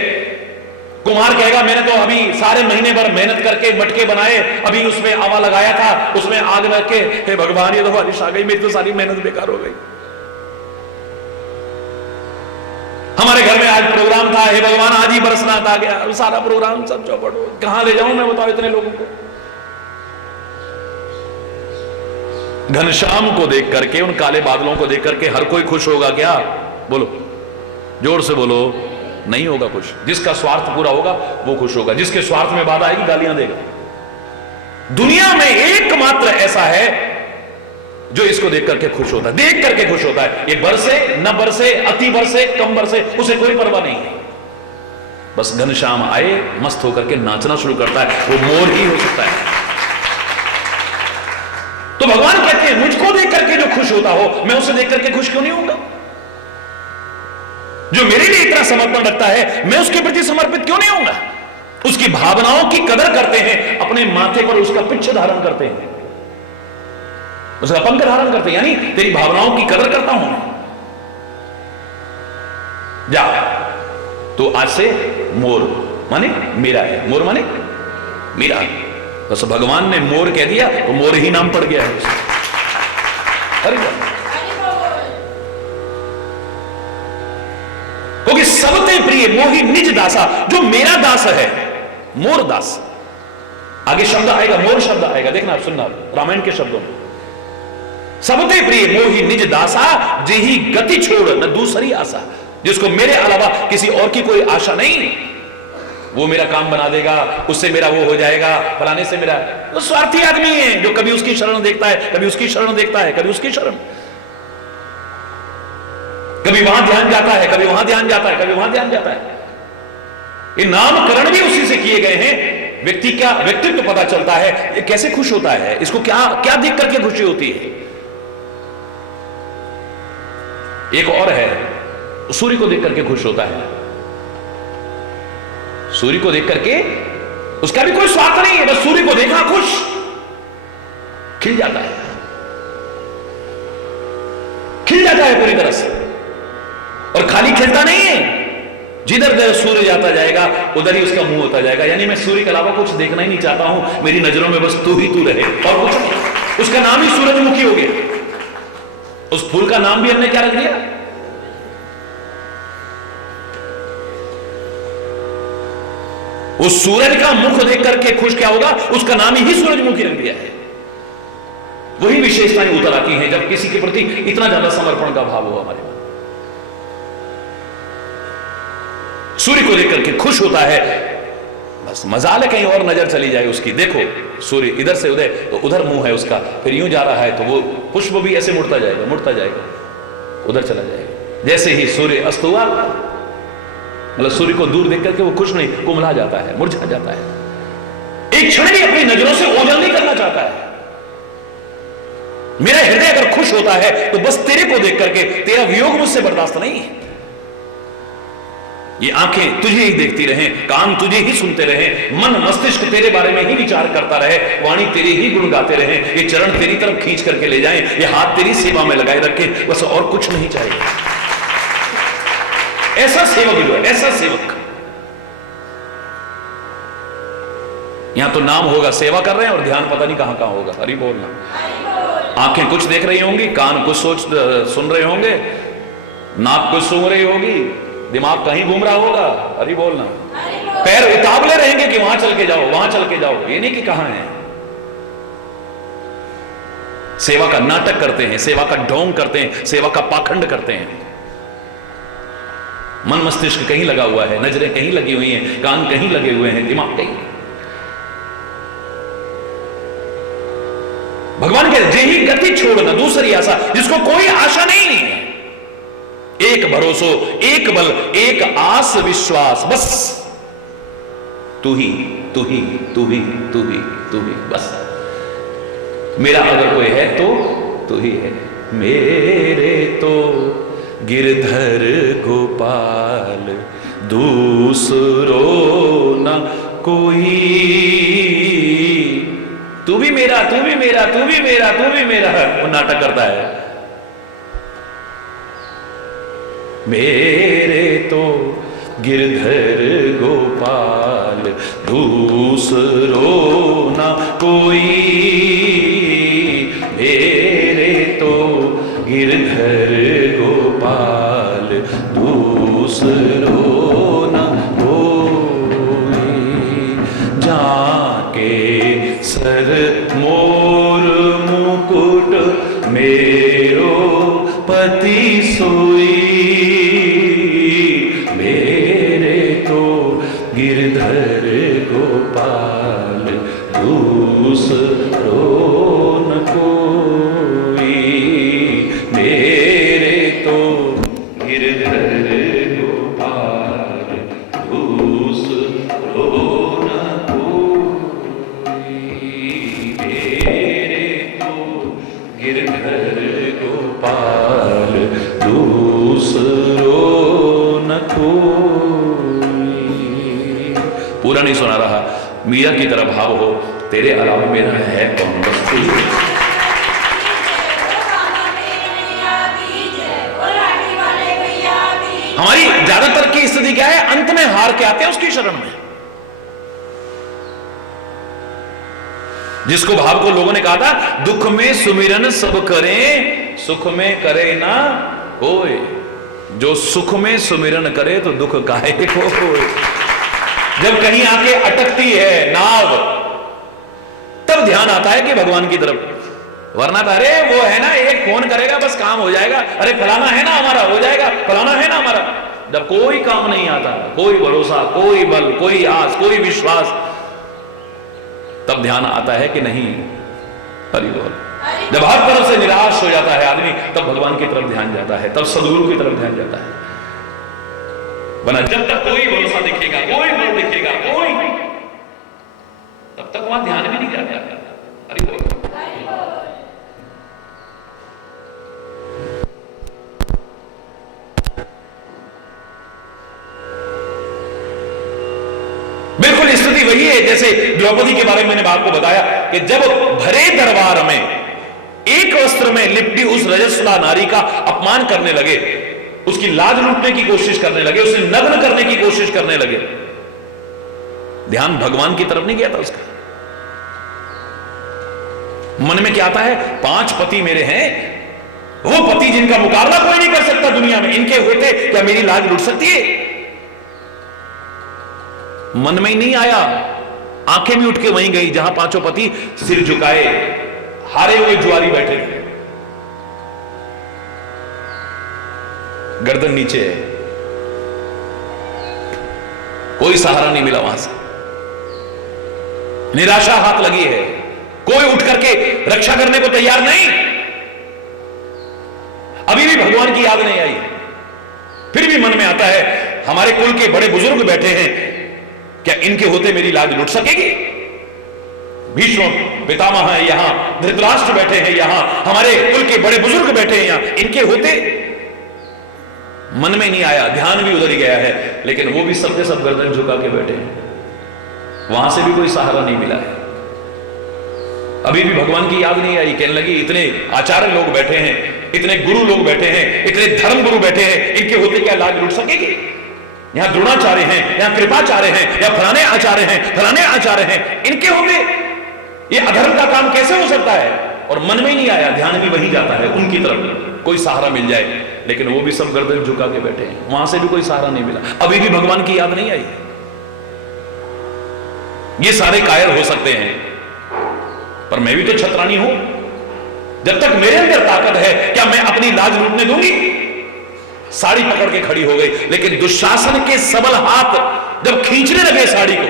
कुम्हार कहेगा मैंने तो अभी सारे महीने भर मेहनत करके मटके बनाए, अभी उसमें आवा लगाया था, उसमें आग लग के, हे भगवान ये तो बारिश आ गई, मेरी तो सारी मेहनत बेकार हो गई। हमारे घर में आज प्रोग्राम था, हे भगवान आज ही बरसात आ गया, सारा प्रोग्राम सब चौपट हो, कहां ले जाऊं मैं बताओ इतने लोगों को। घनश्याम को देख करके, उन काले बादलों को देख करके हर कोई खुश होगा क्या? बोलो, जोर से बोलो, नहीं होगा खुश। जिसका स्वार्थ पूरा होगा वो खुश होगा, जिसके स्वार्थ में बाधा आएगी गालियां देगा। दुनिया में एकमात्र ऐसा है जो इसको देख करके खुश होता है, देख करके खुश होता है। ये बरसे न बरसे, अति बरसे कम बरसे, उसे कोई परवाह नहीं है। बस घनश्याम आए, मस्त होकर के नाचना शुरू करता है, वो मोर ही हो सकता है। तो भगवान कहते हैं मुझको देख करके जो खुश होता हो, मैं उसे देख करके खुश क्यों नहीं होऊंगा? जो मेरे लिए इतना समर्पण रखता है, मैं उसके प्रति समर्पित क्यों नहीं होऊंगा? उसकी भावनाओं की कदर करते हैं, अपने माथे पर उसका पिच्छ धारण करते हैं, उसका पंख धारण करते हैं, यानी तेरी भावनाओं की कदर करता हूं मैं। जा, तो आज से मोर माने मेरा है, मोर माने मेरा। बस भगवान ने मोर कह दिया तो मोर ही नाम पड़ गया है उसका। अरे क्योंकि सबते प्रिय मोहि निज दासा, जो मेरा दास है, मोर दास। आगे शब्द आएगा, मोर शब्द आएगा, देखना आप, सुनना रामायण के शब्दों में। सबते प्रिय मोहि निज दासा, जेहि गति छोड़ न दूसरी आशा। जिसको मेरे अलावा किसी और की कोई आशा नहीं, वो मेरा काम बना देगा, उससे मेरा वो हो जाएगा, फलाने से मेरा। वो स्वार्थी आदमी है जो कभी उसकी शरण देखता है, कभी उसकी शरण देखता है, कभी उसकी शरण, कभी वहां ध्यान जाता है, कभी वहां ध्यान जाता है, कभी वहां ध्यान जाता है। ये नामकरण भी उसी से किए गए हैं। व्यक्ति का व्यक्तित्व पता चलता है, ये कैसे खुश होता है, इसको क्या क्या देख करके खुशी होती है। एक और है, सूर्य को देख करके खुश होता है। सूर्य को देख करके उसका भी कोई स्वार्थ नहीं है, बस सूर्य को देखा खुश, खिल जाता है, खिल जाता है पूरी तरह से। और खाली खिलता नहीं है, जिधर जिधर सूर्य जाता जाएगा उधर ही उसका मुंह होता जाएगा। यानी मैं सूर्य के अलावा कुछ देखना ही नहीं चाहता हूं, मेरी नजरों में बस तू ही तू रहे और कुछ नहीं। उसका नाम ही सूरजमुखी हो गया। उस फूल का नाम भी हमने क्या रख दिया? उस सूरज का मुख देख करके खुश क्या होगा, उसका नाम ही सूरजमुखी रख दिया है। वही विशेषताएं उतर आती हैं जब किसी के प्रति इतना ज्यादा समर्पण का भाव हो हमारे मन। सूर्य को देख करके खुश होता है, बस मजाल है कहीं और नजर चली जाए उसकी। देखो सूर्य इधर से उदय, तो उधर मुंह है उसका, फिर यूं जा रहा है तो वो पुष्प भी ऐसे मुड़ता जाएगा, मुड़ता जाएगा, उधर चला जाएगा। जैसे ही सूर्य अस्त हुआ, मतलब सूर्य को दूर देख करके वो खुश नहीं, कुमला जाता है, मुरझा जाता है। एक क्षण भी अपनी नजरों से ओझल नहीं करना चाहता है। मेरा हृदय अगर खुश होता है तो बस तेरे को देख करके, तेरा वियोग मुझसे बर्दाश्त नहीं है। ये आंखें तुझे ही देखती रहें, कान तुझे ही सुनते रहें, मन मस्तिष्क तेरे बारे में ही विचार करता रहे, वाणी तेरे ही गुण गाते रहे, ये चरण तेरी तरफ खींच करके ले जाएं, ये हाथ तेरी सेवा में लगाए रखे, बस और कुछ नहीं चाहिए। ऐसा सेवक जो है, ऐसा सेवक, यहां तो नाम होगा, सेवा कर रहे हैं और ध्यान पता नहीं कहां कहां होगा। हरि बोलना। आंखें कुछ देख रही होंगी, कान कुछ सुन रहे होंगे, नाक कुछ सूंघ रही होगी, दिमाग कहीं घूम रहा होगा। हरि बोलना। पैर उतावले रहेंगे कि वहां चल के जाओ, वहां चल के जाओ, ये नहीं कि कहां है। सेवा का नाटक करते हैं, सेवा का ढोंग करते हैं, सेवा का पाखंड करते हैं। मन मस्तिष्क कहीं लगा हुआ है, नजरें कहीं लगी हुई हैं, कान कहीं लगे हुए हैं, दिमाग कहीं। भगवान कहते जेहि गति छोड़ न दूसरी आशा, जिसको कोई आशा नहीं है, एक भरोसो, एक बल, एक आस विश्वास, बस तू ही तू ही तू ही तू ही तू ही, बस मेरा अगर कोई है तो तू ही है। मेरे तो गिरधर गोपाल दूसरो न कोई, तू भी मेरा, तू भी मेरा, तू भी मेरा, तू भी मेरा, वो नाटक करता है। मेरे तो गिरधर गोपाल दूसरो न कोई, मेरे तो गिरधर गोपाल दूसरो न कोई, जाके सर मोर मुकुट मेरो पति सोई, गिरधर गोपाल दूसरो न कोई, मेरे तो गिरधर गोपाल दूसरो न कोई, मेरे तो गिरधर गोपाल दूसरो न कोई। पूरा नहीं सुना रहा, मीरा की तरह भाव हो, तेरे अलावा मेरा है कौन, बस तू। हमारी ज्यादातर की स्थिति क्या है, अंत में हार के आते हैं उसकी शरण में। जिसको भाव को लोगों ने कहा था, दुख में सुमिरन सब करें, सुख में करे ना कोई। जो सुख में सुमिरन करे तो दुख काहे को कोई। जब कहीं आके अटकती है नाव, तब ध्यान आता है कि भगवान की तरफ, वरना अरे वो है ना, एक फोन करेगा बस काम हो जाएगा, अरे फलाना है ना हमारा हो जाएगा, फलाना है ना हमारा। जब कोई काम नहीं आता, कोई भरोसा, कोई बल, कोई आस, कोई विश्वास, तब ध्यान आता है कि नहीं, हरि बोल। जब हर तरफ से निराश हो जाता है आदमी, तब भगवान की तरफ ध्यान जाता है, तब सदगुरु की तरफ ध्यान जाता है। वरना जब तक कोई भरोसा दिखेगा, कोई बल दिखेगा, कोई, तब तक वहां ध्यान भी नहीं जाता। हरि बोल। बिल्कुल स्थिति वही है जैसे द्रौपदी के बारे में मैंने आपको बताया कि जब भरे दरबार में एक वस्त्र में लिपटी उस रजस्वला नारी का अपमान करने लगे, उसकी लाज लूटने की कोशिश करने लगे, उसे नग्न करने की कोशिश करने लगे, ध्यान भगवान की तरफ नहीं गया था उसका। मन में क्या आता है, 5 पति मेरे हैं, वो पति जिनका मुकाबला कोई नहीं कर सकता दुनिया में, इनके होते क्या मेरी लाज लूट सकती है। मन में ही नहीं आया, आंखें भी उठ के वहीं गई जहां 5 पति सिर झुकाए हारे हुए जुआरी बैठे थे, गर्दन नीचे है, कोई सहारा नहीं मिला वहां से, निराशा हाथ लगी है, कोई उठ करके रक्षा करने को तैयार नहीं। अभी भी भगवान की याद नहीं आई, फिर भी मन में आता है हमारे कुल के बड़े बुजुर्ग बैठे हैं, क्या इनके होते मेरी लाज लुट सकेगी। भीष्म पितामह है यहां, धृतराष्ट्र बैठे हैं यहां, हमारे कुल के बड़े बुजुर्ग बैठे हैं यहां, इनके होते मन में नहीं आया, ध्यान भी उधर ही गया है, लेकिन वो भी सबके सब गर्दन झुका के बैठे हैं, वहां से भी कोई सहारा नहीं मिला है। अभी भी भगवान की याद नहीं आई, कहने लगी इतने आचार्य लोग बैठे हैं, इतने गुरु लोग बैठे हैं, इतने धर्म गुरु बैठे हैं, इनके होते क्या लाज लूट सकेगी। यहां द्रोणाचार्य हैं, यहां कृपाचार्य हैं, या फलाने आचार्य हैं, फलाने आचार्य हैं, इनके होते ये अधर्म का काम कैसे हो सकता है। और मन में ही नहीं आया, ध्यान भी वही जाता है उनकी तरफ, कोई सहारा मिल जाए, लेकिन वो भी सब गर्दन झुका के बैठे हैं, वहां से भी कोई सहारा नहीं मिला। अभी भी भगवान की याद नहीं आई। ये सारे कायर हो सकते हैं, पर मैं भी तो छत्रानी हूं। जब तक मेरे अंदर ताकत है, क्या मैं अपनी लाज लूटने दूंगी। साड़ी पकड़ के खड़ी हो गई, लेकिन दुशासन के सबल हाथ जब खींचने लगे साड़ी को,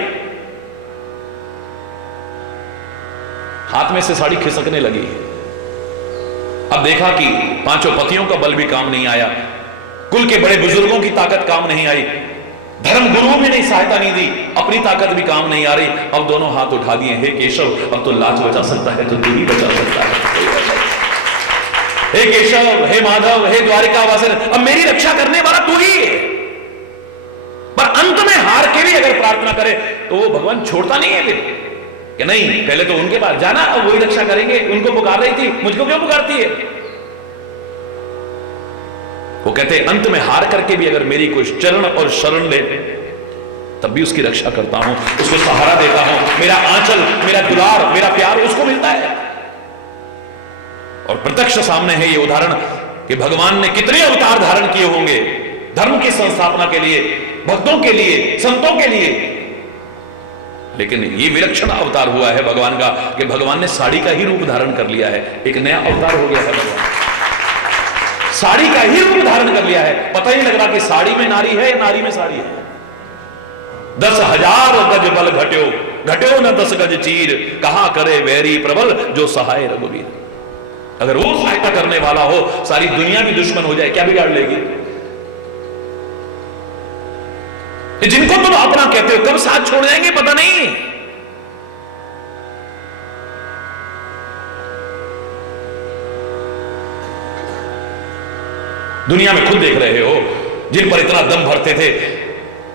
हाथ में से साड़ी खिसकने लगी। अब देखा कि 5 पतियों का बल भी काम नहीं आया, कुल के बड़े बुजुर्गों की ताकत काम नहीं आई, धर्म गुरुओं ने नहीं सहायता नहीं दी, अपनी ताकत भी काम नहीं आ रही। अब दोनों हाथ उठा दिए, हे केशव अब तो लाज बचा सकता है तो तू ही बचा सकता है। हे केशव, हे माधव, हे द्वारिका वासन, अब मेरी रक्षा करने वाला तू ही है। पर अंत में हार के भी अगर प्रार्थना करे तो वो भगवान छोड़ता नहीं है फिर, कि नहीं पहले तो उनके पास जाना, अब वही रक्षा करेंगे, उनको पुकार रही थी, मुझको क्यों पुकारती है। वो कहते हैं अंत में हार करके भी अगर मेरी कोई चरण और शरण ले, तब भी उसकी रक्षा करता हूं, उसको सहारा देता हूं, मेरा आंचल, मेरा दुलार, मेरा प्यार उसको मिलता है। और प्रत्यक्ष सामने है ये उदाहरण कि भगवान ने कितने अवतार धारण किए होंगे धर्म की संस्थापना के लिए, भक्तों के लिए, संतों के लिए, लेकिन ये विलक्षण अवतार हुआ है भगवान का कि भगवान ने साड़ी का ही रूप धारण कर लिया है। एक नया अवतार हो गया है भगवान, साड़ी का ही रूप धारण कर लिया है। पता ही नहीं लग रहा कि साड़ी में नारी है या नारी में साड़ी है। 10,000 गज बल घट्यो, घट्यो न 10 गज चीर, कहा करे वैरी प्रबल जो सहाय रघुवीर। अगर वो सहायता करने वाला हो, सारी दुनिया भी दुश्मन हो जाए, क्या बिगाड़ लेगी? जिनको तुम अपना कहते हो कब साथ छोड़ जाएंगे पता नहीं। दुनिया में खुद देख रहे हो, जिन पर इतना दम भरते थे,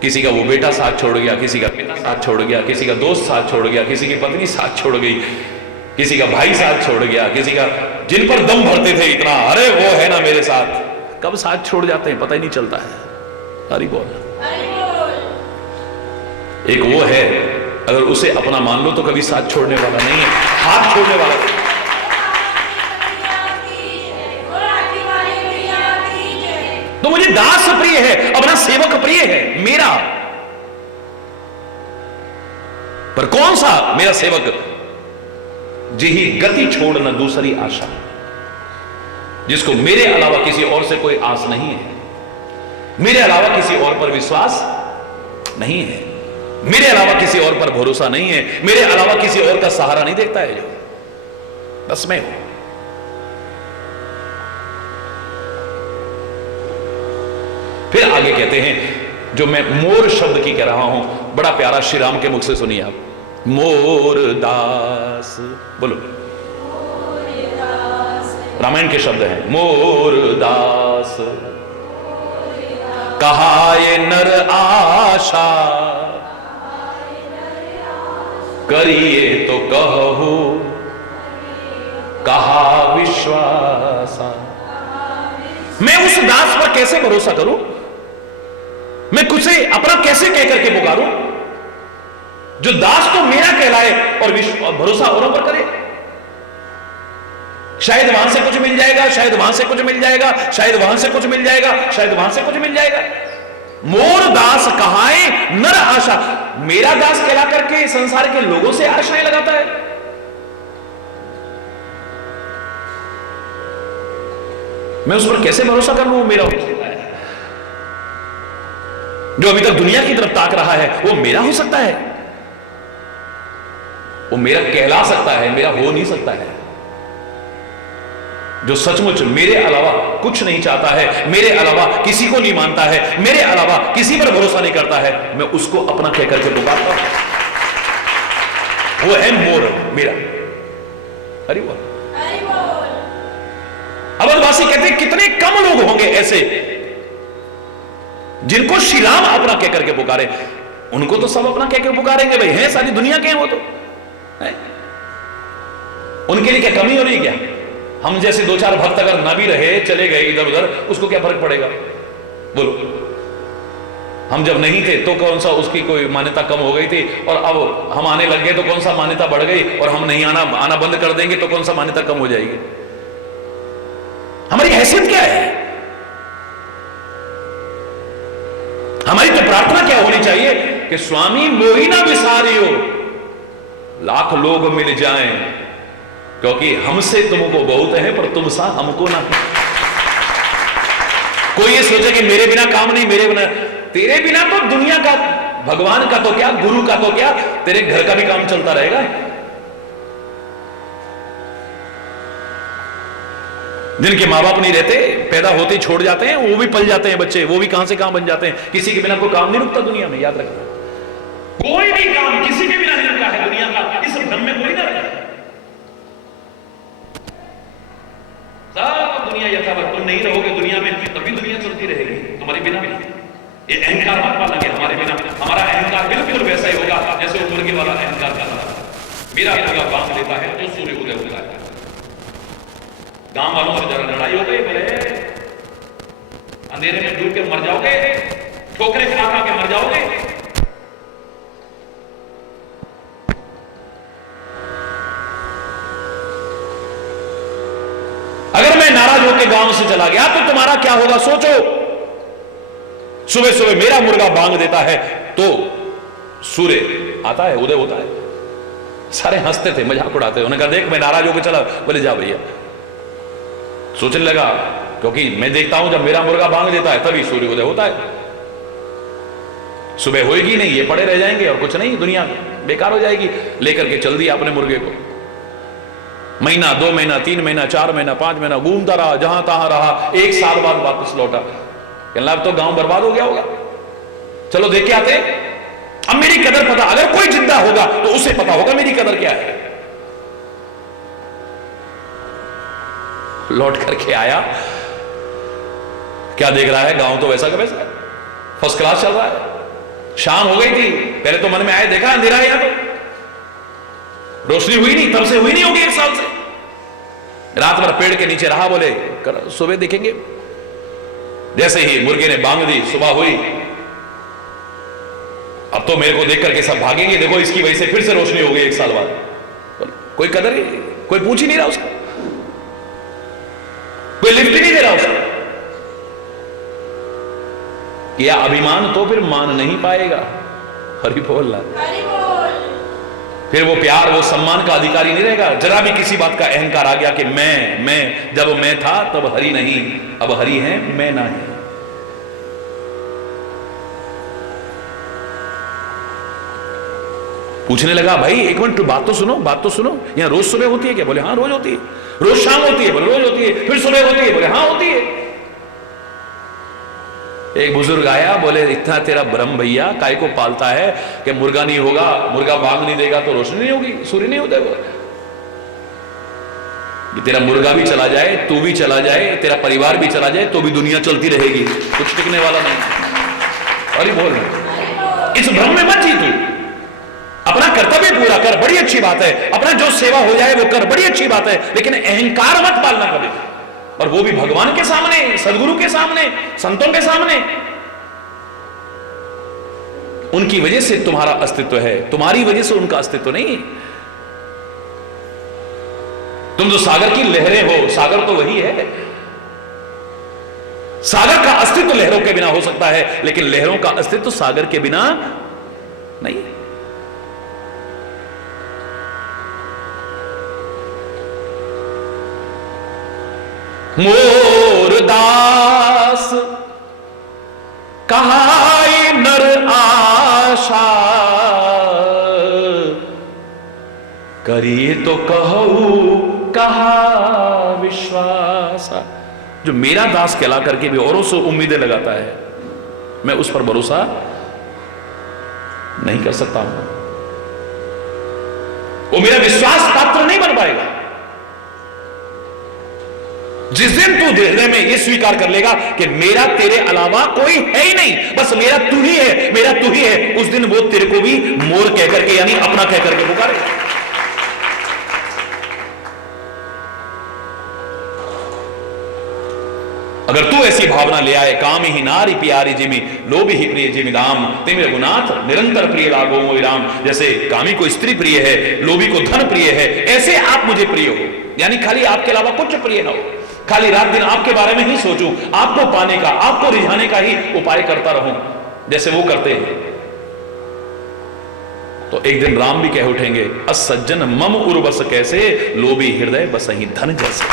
किसी का वो बेटा साथ छोड़ गया, किसी का पिता साथ छोड़ गया, किसी का दोस्त साथ छोड़ गया, किसी की पत्नी साथ छोड़ गई, किसी का भाई साथ छोड़ गया, किसी का, जिन पर दम भरते थे इतना, अरे वो है ना मेरे साथ, कब साथ छोड़ जाते हैं पता ही नहीं चलता है। हरि बोल। एक वो है, अगर उसे अपना मान लो तो कभी साथ छोड़ने वाला नहीं है, हाथ छोड़ने वाला नहीं। तो मुझे दास प्रिय है, अपना सेवक प्रिय है मेरा, पर कौन सा मेरा सेवक? जिही गति छोड़ न दूसरी आशा, जिसको मेरे अलावा किसी और से कोई आस नहीं है, मेरे अलावा किसी और पर विश्वास नहीं है, मेरे अलावा किसी और पर भरोसा नहीं है, मेरे अलावा किसी और का सहारा नहीं देखता है, जो बस मैं हूं। फिर आगे कहते हैं, जो मैं मोर शब्द की कह रहा हूं, बड़ा प्यारा श्री राम के मुख से सुनिए आप, मोर दास, बोलो, रामायण के शब्द हैं, मोर दास कहा ये नर आशा, करिए तो कहो कहा विश्वासा। मैं उस दास पर कैसे भरोसा करूं? मैं कुछ से अपना कैसे कह करके पुकारूं? जो दास तो मेरा कहलाए और भरोसा औरों पर करे। शायद वहां से कुछ मिल जाएगा, शायद वहां से कुछ मिल जाएगा, शायद वहां से कुछ मिल जाएगा, शायद वहां से कुछ मिल जाएगा। मोर दास कहाए नर आशा, मेरा दास कहला करके संसार के लोगों से आशाएं लगाता है। मैं उस पर कैसे भरोसा कर लूं? मेरा हो सकता है, जो अभी तक दुनिया की तरफ ताक रहा है वो मेरा हो सकता है, वो मेरा कहला सकता है, मेरा हो नहीं सकता है। जो सचमुच मेरे अलावा कुछ नहीं चाहता है, मेरे अलावा किसी को नहीं मानता है, मेरे अलावा किसी पर भरोसा नहीं करता है, मैं उसको अपना कह करके पुकारता हूं। वो है मोर मेरा। हरि बोल। अवधवासी कहते हैं कितने कम लोग होंगे ऐसे जिनको श्री राम अपना कह करके पुकारे। उनको तो सब अपना कह के पुकारेंगे भाई, हैं सारी दुनिया के हैं वो तो है। उनके लिए क्या कमी हो रही क्या? हम जैसे दो चार भक्त अगर ना भी रहे, चले गए इधर उधर, उसको क्या फर्क पड़ेगा? बोलो, हम जब नहीं थे तो कौन सा उसकी कोई मान्यता कम हो गई थी, और अब हम आने लग गए तो कौन सा मान्यता बढ़ गई, और हम नहीं आना बंद कर देंगे तो कौन सा मान्यता कम हो जाएगी? हमारी हैसियत क्या है? हमारी तो प्रार्थना क्या होनी चाहिए कि स्वामी मोही ना विसारियो, लाख लोग मिल जाएं, क्योंकि हमसे तुमको बहुत है पर तुम सा हमको ना। कोई ये सोचे कि मेरे बिना काम नहीं, मेरे बिना, तेरे बिना तो दुनिया का, भगवान का तो क्या, गुरु का तो क्या, तेरे घर का भी काम चलता रहेगा। जिनके माँ बाप नहीं रहते, पैदा होते ही छोड़ जाते हैं, वो भी पल जाते हैं बच्चे, वो भी कहां से कहां बन जाते हैं। किसी के बिना कोई काम नहीं रुकता दुनिया में, याद रखना। कोई भी काम किसी के बिना नहीं रुका है दुनिया का, इस भ्रम में कोई ना रहे। सब दुनिया यथावत, तुम नहीं रहोगे दुनिया में तभी दुनिया चलती रहेगी तुम्हारे बिना भी। ये अहंकार मत पाला कि हमारे बिना, हमारा अहंकार बिल्कुल वैसा ही होगा जैसे वो मुर्गे वाला अहंकार कर रहा है। मेरा मुर्गा बांध लेता है तो सूर्य उदय होता है। गांव वालों से जरा लड़ाई हो गई, बोले अंधेरे में डूब के मर जाओगे, ठोकरे खा खा के मर जाओगे। अगर मैं नाराज होकर गांव से चला गया तो तुम्हारा क्या होगा सोचो। सुबह सुबह मेरा मुर्गा बांग देता है तो सूर्य आता है, उदय होता है। सारे हंसते थे, मजाक उड़ाते। उन्होंने कहा देख मैं नाराज होकर चला, बोले जा भैया। सोचने लगा क्योंकि मैं देखता हूं जब मेरा मुर्गा बांग देता है तभी सूर्य उदय होता है। सुबह होएगी नहीं, ये पड़े रह जाएंगे और कुछ नहीं, दुनिया बेकार हो जाएगी। लेकर के चल दिया अपने मुर्गे को। महीना, 2 महीना, 3 महीना, 4 महीना, 5 महीना घूमता रहा, जहां तहां रहा। 1 साल बाद वापस लौटा। कहना अब तो गांव बर्बाद हो गया होगा, चलो देख के आते। अब मेरी कदर पता, अगर कोई जिंदा होगा तो उसे पता होगा मेरी कदर क्या है। लौट करके आया, क्या देख रहा है, गांव तो वैसा का वैसा है, फर्स्ट क्लास चल रहा है। शाम हो गई थी, पहले तो मन में आया, देखा अंधेरा है, यहां तो रोशनी हुई नहीं, तब से हुई नहीं होगी 1 साल से। रात भर पेड़ के नीचे रहा, बोले सुबह देखेंगे। जैसे ही मुर्गे ने बांग दी, सुबह हुई, अब तो मेरे को देख करके सब भागेंगे, देखो इसकी वजह से फिर से रोशनी हो गई 1 साल बाद। कोई कदर ही, कोई पूछ ही नहीं रहा उसका, कोई लिफ्ट ही नहीं दे रहा उसका। यह अभिमान तो फिर मान नहीं पाएगा। हरि बोल रहा, फिर वो प्यार, वो सम्मान का अधिकारी नहीं रहेगा। जरा भी किसी बात का अहंकार आ गया कि मैं, जब मैं था तब हरि नहीं, अब हरि है मैं नहीं। पूछने लगा, भाई 1 मिनट बात तो सुनो, बात तो सुनो, यहां रोज सुबह होती है क्या? बोले हाँ रोज होती है। रोज शाम होती है? बोले रोज होती है। फिर सुबह होती है? बोले हाँ होती है। एक बुजुर्ग आया, बोले इतना तेरा भ्रम भैया, काय को पालता है कि मुर्गा नहीं होगा, मुर्गा बांग नहीं देगा तो रोशनी नहीं होगी, सूर्य नहीं होता। तेरा मुर्गा भी चला जाए, तू भी चला जाए, तेरा परिवार भी चला जाए, तो भी दुनिया चलती रहेगी, कुछ टिकने वाला नहीं। और बोल रहे इस भ्रम में मत जी तू, अपना कर्तव्य पूरा कर, बड़ी अच्छी बात है। अपना जो सेवा हो जाए वो कर, बड़ी अच्छी बात है, लेकिन अहंकार मत पालना कभी, और वो भी भगवान के सामने, सदगुरु के सामने, संतों के सामने। उनकी वजह से तुम्हारा अस्तित्व है, तुम्हारी वजह से उनका अस्तित्व नहीं। तुम जो सागर की लहरें हो, सागर तो वही है। सागर का अस्तित्व लहरों के बिना हो सकता है, लेकिन लहरों का अस्तित्व सागर के बिना नहीं। मोर दास कहाई नर आशा, करिए तो कहूं कहा विश्वास। जो मेरा दास कहला करके भी औरों से उम्मीदें लगाता है, मैं उस पर भरोसा नहीं कर सकता हूं। वो मेरा विश्वास पात्र नहीं बन पाएगा। जिस दिन तू हृदय में यह स्वीकार कर लेगा कि मेरा तेरे अलावा कोई है ही नहीं, बस मेरा तू ही है, मेरा तू ही है, उस दिन वो तेरे को भी मोर कहकर के, यानी अपना कहकर के पुकारे। अगर तू ऐसी भावना ले आए, काम ही नारी प्यारी जिमी, लोभ ही प्रिय जिमी राम, तिम रघुनाथ निरंतर प्रिय लागो मोहि राम। जैसे कामी को स्त्री प्रिय है, लोभी को धन प्रिय है, ऐसे आप मुझे प्रिय हो, यानी खाली आपके अलावा कुछ प्रिय ना हो, खाली रात दिन आपके बारे में ही सोचूं, आपको पाने का, आपको रिझाने का ही उपाय करता रहूं, जैसे वो करते हैं। तो एक दिन राम भी कह उठेंगे, असज्जन मम उर्वस कैसे, लोभी हृदय बसहि धन जैसे।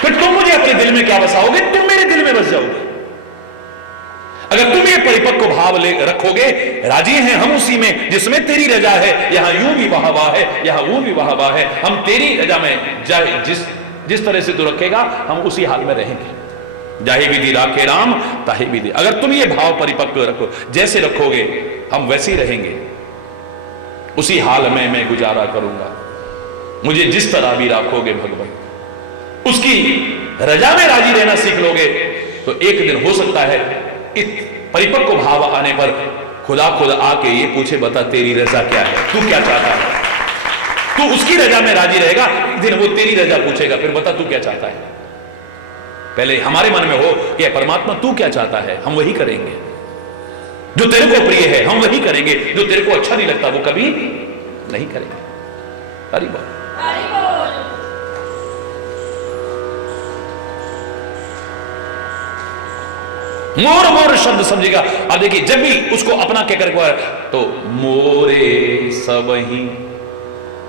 फिर तुम मुझे अपने दिल में क्या बसाओगे? तुम मेरे दिल में बस जाओगे। अगर तुम ये परिपक्व भाव ले रखोगे, राजी हैं हम उसी में जिसमें तेरी रजा है, यहां यूं भी वाह वाह है, यहां वो भी वाह वाह है, हम तेरी रजा में जाए, जिस तरह से तू रखेगा हम उसी हाल में रहेंगे। जाहे विधि राखे राम ताहे विधि। अगर तुम ये भाव परिपक्व रखो, जैसे रखोगे हम वैसे ही रहेंगे, उसी हाल में मैं गुजारा करूंगा। मुझे जिस तरह भी रखोगे भगवान, उसकी रजा में राजी रहना सीख लोगे, तो एक दिन हो सकता है इस परिपक्व भाव आने पर खुदा खुद आके ये पूछे, बता तेरी रजा क्या है, तू क्या चाहता है। तू उसकी रजा में राजी रहेगा, एक दिन वो तेरी रजा पूछेगा, फिर बता तू क्या चाहता है। पहले हमारे मन में हो कि परमात्मा तू क्या चाहता है, हम वही करेंगे। जो तेरे को प्रिय है हम वही करेंगे, जो तेरे को अच्छा नहीं लगता वो कभी नहीं करेंगे। हरि बोल। मोर मोर शब्द समझेगा। अब देखिए, जब भी उसको अपना कहकर तो मोरे सबही,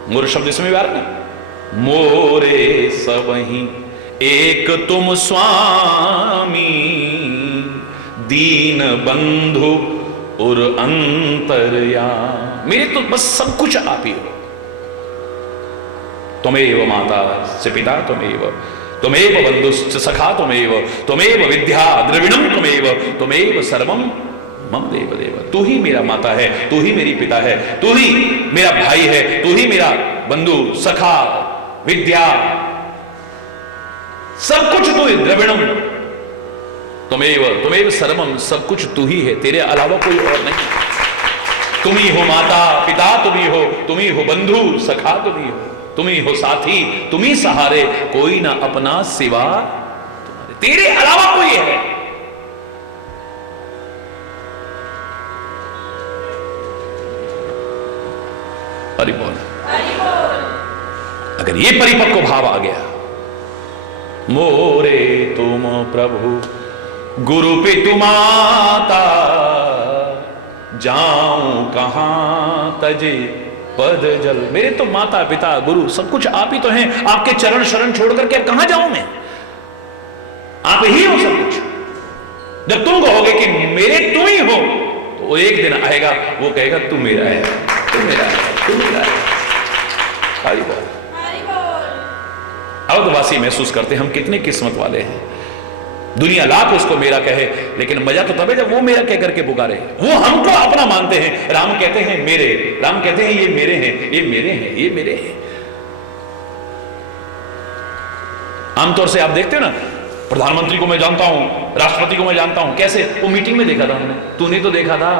मोर शब्द इसमें भी आ रहा है, मोरे सबही एक तुम स्वामी, दीन बंधु और अंतरया, मेरे तो बस सब कुछ आप ही हो। त्वमेव माता से पिता त्वमेव, त्वमेव बंधुश्च सखा त्वमेव, त्वमेव विद्या द्रविणम त्वमेव, त्वमेव सर्वम मम देव देव। तू ही मेरा माता है, तू ही मेरी पिता है, तू ही मेरा भाई है, तू ही मेरा बंधु सखा विद्या, सब कुछ तू ही। द्रविणम त्वमेव, त्वमेव सर्वम, सब कुछ तू ही है, तेरे अलावा कोई और नहीं। तुम ही हो माता पिता, तुम ही हो बंधु सखा, तुम ही हो साथी, तुम ही सहारे, कोई ना अपना सिवा तुम्हारे, तेरे अलावा कोई है। हरि बोल। अगर ये परिपक्व भाव आ गया, मोरे तुम प्रभु गुरु पितु माता, जाऊं कहां तजे पद जल। मेरे तो माता पिता गुरु सब कुछ आप ही तो हैं, आपके चरण शरण छोड़ करके अब कहां जाऊं मैं, आप ही हो सब कुछ। जब तुम कहोगे कि मेरे तुम ही हो, तो वो एक दिन आएगा, वो कहेगा तू मेरा है, तू मेरा है, तू मेरा है। हरि बोल। अवधवासी महसूस करते हम कितने किस्मत वाले हैं। दुनिया लाख उसको मेरा कहे, लेकिन मजा तो तब है जब वो मेरा कह करके पुकारे। वो हमको अपना मानते हैं। राम कहते हैं मेरे, राम कहते हैं ये मेरे हैं, ये मेरे हैं, ये मेरे हैं। आमतौर से आप देखते हो ना, प्रधानमंत्री को मैं जानता हूं, राष्ट्रपति को मैं जानता हूं, कैसे? वो मीटिंग में देखा था हमने, तूने तो देखा था।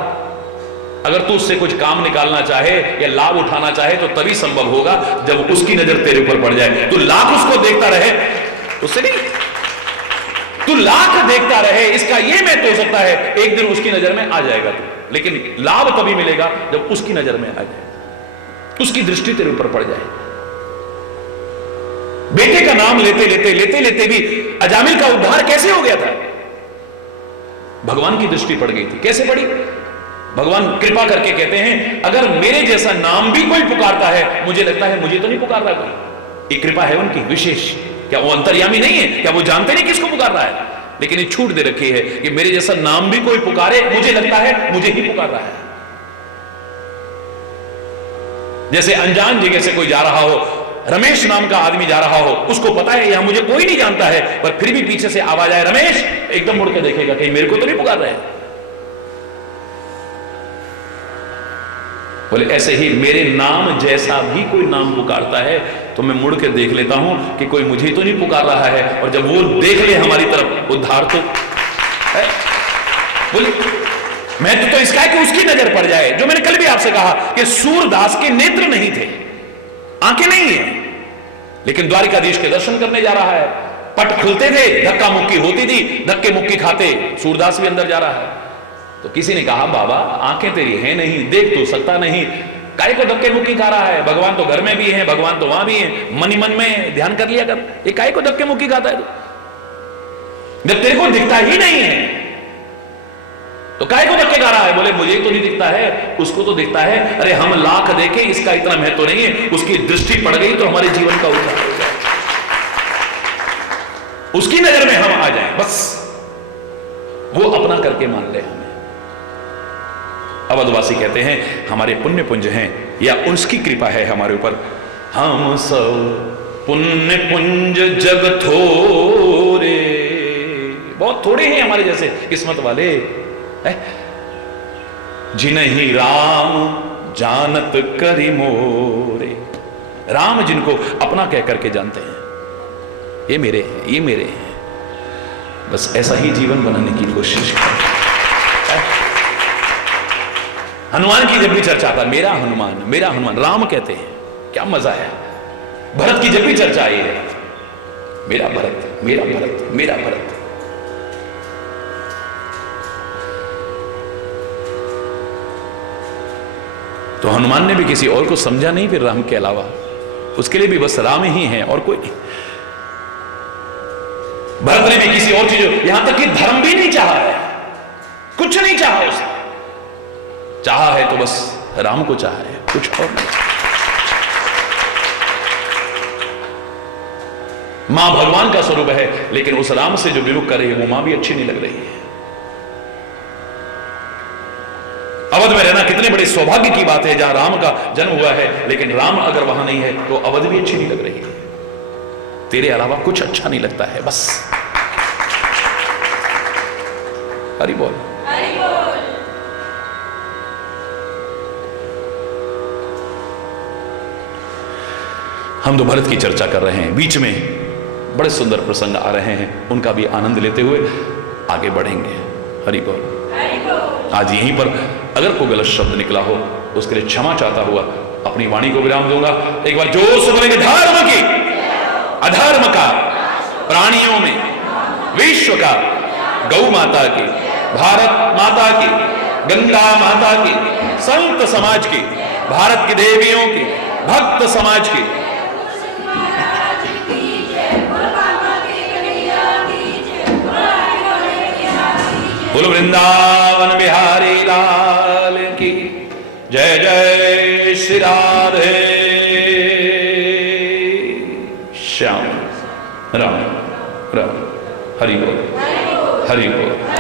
अगर तू उससे कुछ काम निकालना चाहे या लाभ उठाना चाहे तो तभी संभव होगा जब उसकी नजर तेरे ऊपर पड़ जाए। तू लाख उसको देखता रहे, उससे नहीं, तू लाख देखता रहे, इसका ये मैं तो सकता है एक दिन उसकी नजर में आ जाएगा तू, लेकिन लाभ तभी मिलेगा जब उसकी नजर में आ जाए, उसकी दृष्टि तेरे ऊपर पड़ जाए। बेटे का नाम लेते लेते लेते लेते भी अजामिल का उद्धार कैसे हो गया था? भगवान की दृष्टि पड़ गई थी। कैसे पड़ी? भगवान कृपा करके कहते हैं अगर मेरे जैसा नाम भी कोई पुकारता है, मुझे लगता है मुझे तो नहीं पुकार रहा कोई। ये कृपा है उनकी विशेष। क्या वो अंतर्यामी नहीं है? क्या वो जानते नहीं किसको पुकार रहा है? लेकिन ये छूट दे रखी है कि मेरे जैसा नाम भी कोई पुकारे, मुझे लगता है मुझे ही पुकार रहा है। जैसे अनजान जगह से कोई जा रहा हो, रमेश नाम का आदमी जा रहा हो, उसको पता है यहां मुझे कोई नहीं जानता है, पर फिर भी पीछे से आवाज आए रमेश, एकदम मुड़ के देखेगा कहीं मेरे को तो नहीं पुकार रहे हैं। बोले ऐसे ही मेरे नाम जैसा भी कोई नाम पुकारता है तो मैं मुड़ के देख लेता हूं कि कोई मुझे तो नहीं पुकार रहा है, और जब वो देख ले हमारी तरफ, उद्धार तो है। बोले महत्व तो इसका है कि उसकी नजर पड़ जाए। जो मैंने कल भी आपसे कहा कि सूरदास के नेत्र नहीं थे, आंखें नहीं है, लेकिन द्वारिकाधीश के दर्शन करने जा रहा है। पट खुलते थे, धक्का मुक्की होती थी, धक्के मुक्की खाते सूरदास भी अंदर जा रहा है। तो किसी ने कहा बाबा आंखें तेरी हैं नहीं, देख तो सकता नहीं, काय को धक्के मुक्की खा रहा है? भगवान तो घर में भी है, भगवान तो वहां भी है, मन ही मन में ध्यान कर लिया कर, ये काय को धक्के मुक्की खाता है? जब तेरे को दिखता ही नहीं है तो काय को धक्के खा रहा है? बोले मुझे तो नहीं दिखता है, उसको तो दिखता है। अरे हम लाख देखे, इसका इतना महत्व नहीं है, उसकी दृष्टि पड़ गई तो हमारे जीवन का उद्धार हो जाए, उसकी नजर में हम आ जाए, बस वो अपना करके मान ले हमें। अवधवासी कहते हैं हमारे पुण्य पुंज हैं या उसकी कृपा है हमारे ऊपर। हम सब पुण्य पुंज जग थोरे, बहुत थोड़े हैं हमारे जैसे किस्मत वाले, जिन्हीं राम जानत करि मोरे। राम जिनको अपना कह करके जानते हैं, ये मेरे हैं, ये मेरे हैं, बस ऐसा ही जीवन बनाने की कोशिश करें। हनुमान की जब भी चर्चा आता, मेरा हनुमान, मेरा हनुमान, राम कहते हैं, क्या मजा है। भरत की जब भी चर्चा आई है, मेरा भरत, मेरा भरत, मेरा भरत। तो हनुमान ने भी किसी और को समझा नहीं फिर राम के अलावा, उसके लिए भी बस राम ही है और कोई नहीं। भरत ने भी किसी और चीज, यहां तक कि धर्म भी नहीं चाहा है, कुछ नहीं चाहा उसे, चाहा है तो बस राम को चाहा है, कुछ और नहीं। मां भगवान का स्वरूप है, लेकिन उस राम से जो विमुख कर रही है वो मां भी अच्छी नहीं लग रही है। अवध में रहना कितने बड़े सौभाग्य की बात है, जहां राम का जन्म हुआ है, लेकिन राम अगर वहां नहीं है तो अवध भी अच्छी नहीं लग रही है, तेरे अलावा कुछ अच्छा नहीं लगता है। बस हरि बोल। हम तो भरत की चर्चा कर रहे हैं, बीच में बड़े सुंदर प्रसंग आ रहे हैं, उनका भी आनंद लेते हुए आगे बढ़ेंगे। हरि बोल। आज यहीं पर अगर कोई गलत शब्द निकला हो उसके लिए क्षमा चाहता हुआ अपनी वाणी को विराम दूंगा। एक बार जोर से बोलेंगे, धर्म की अधर्म का, प्राणियों में विश्व का, गौ माता की, भारत माता की, गंगा माता की, संत समाज की, भारत की देवियों की, भक्त समाज की। बोलो वृंदावन बिहारी लाल की जय। जय श्री राधे श्याम राम राम। हरि बोल, हरि बोल।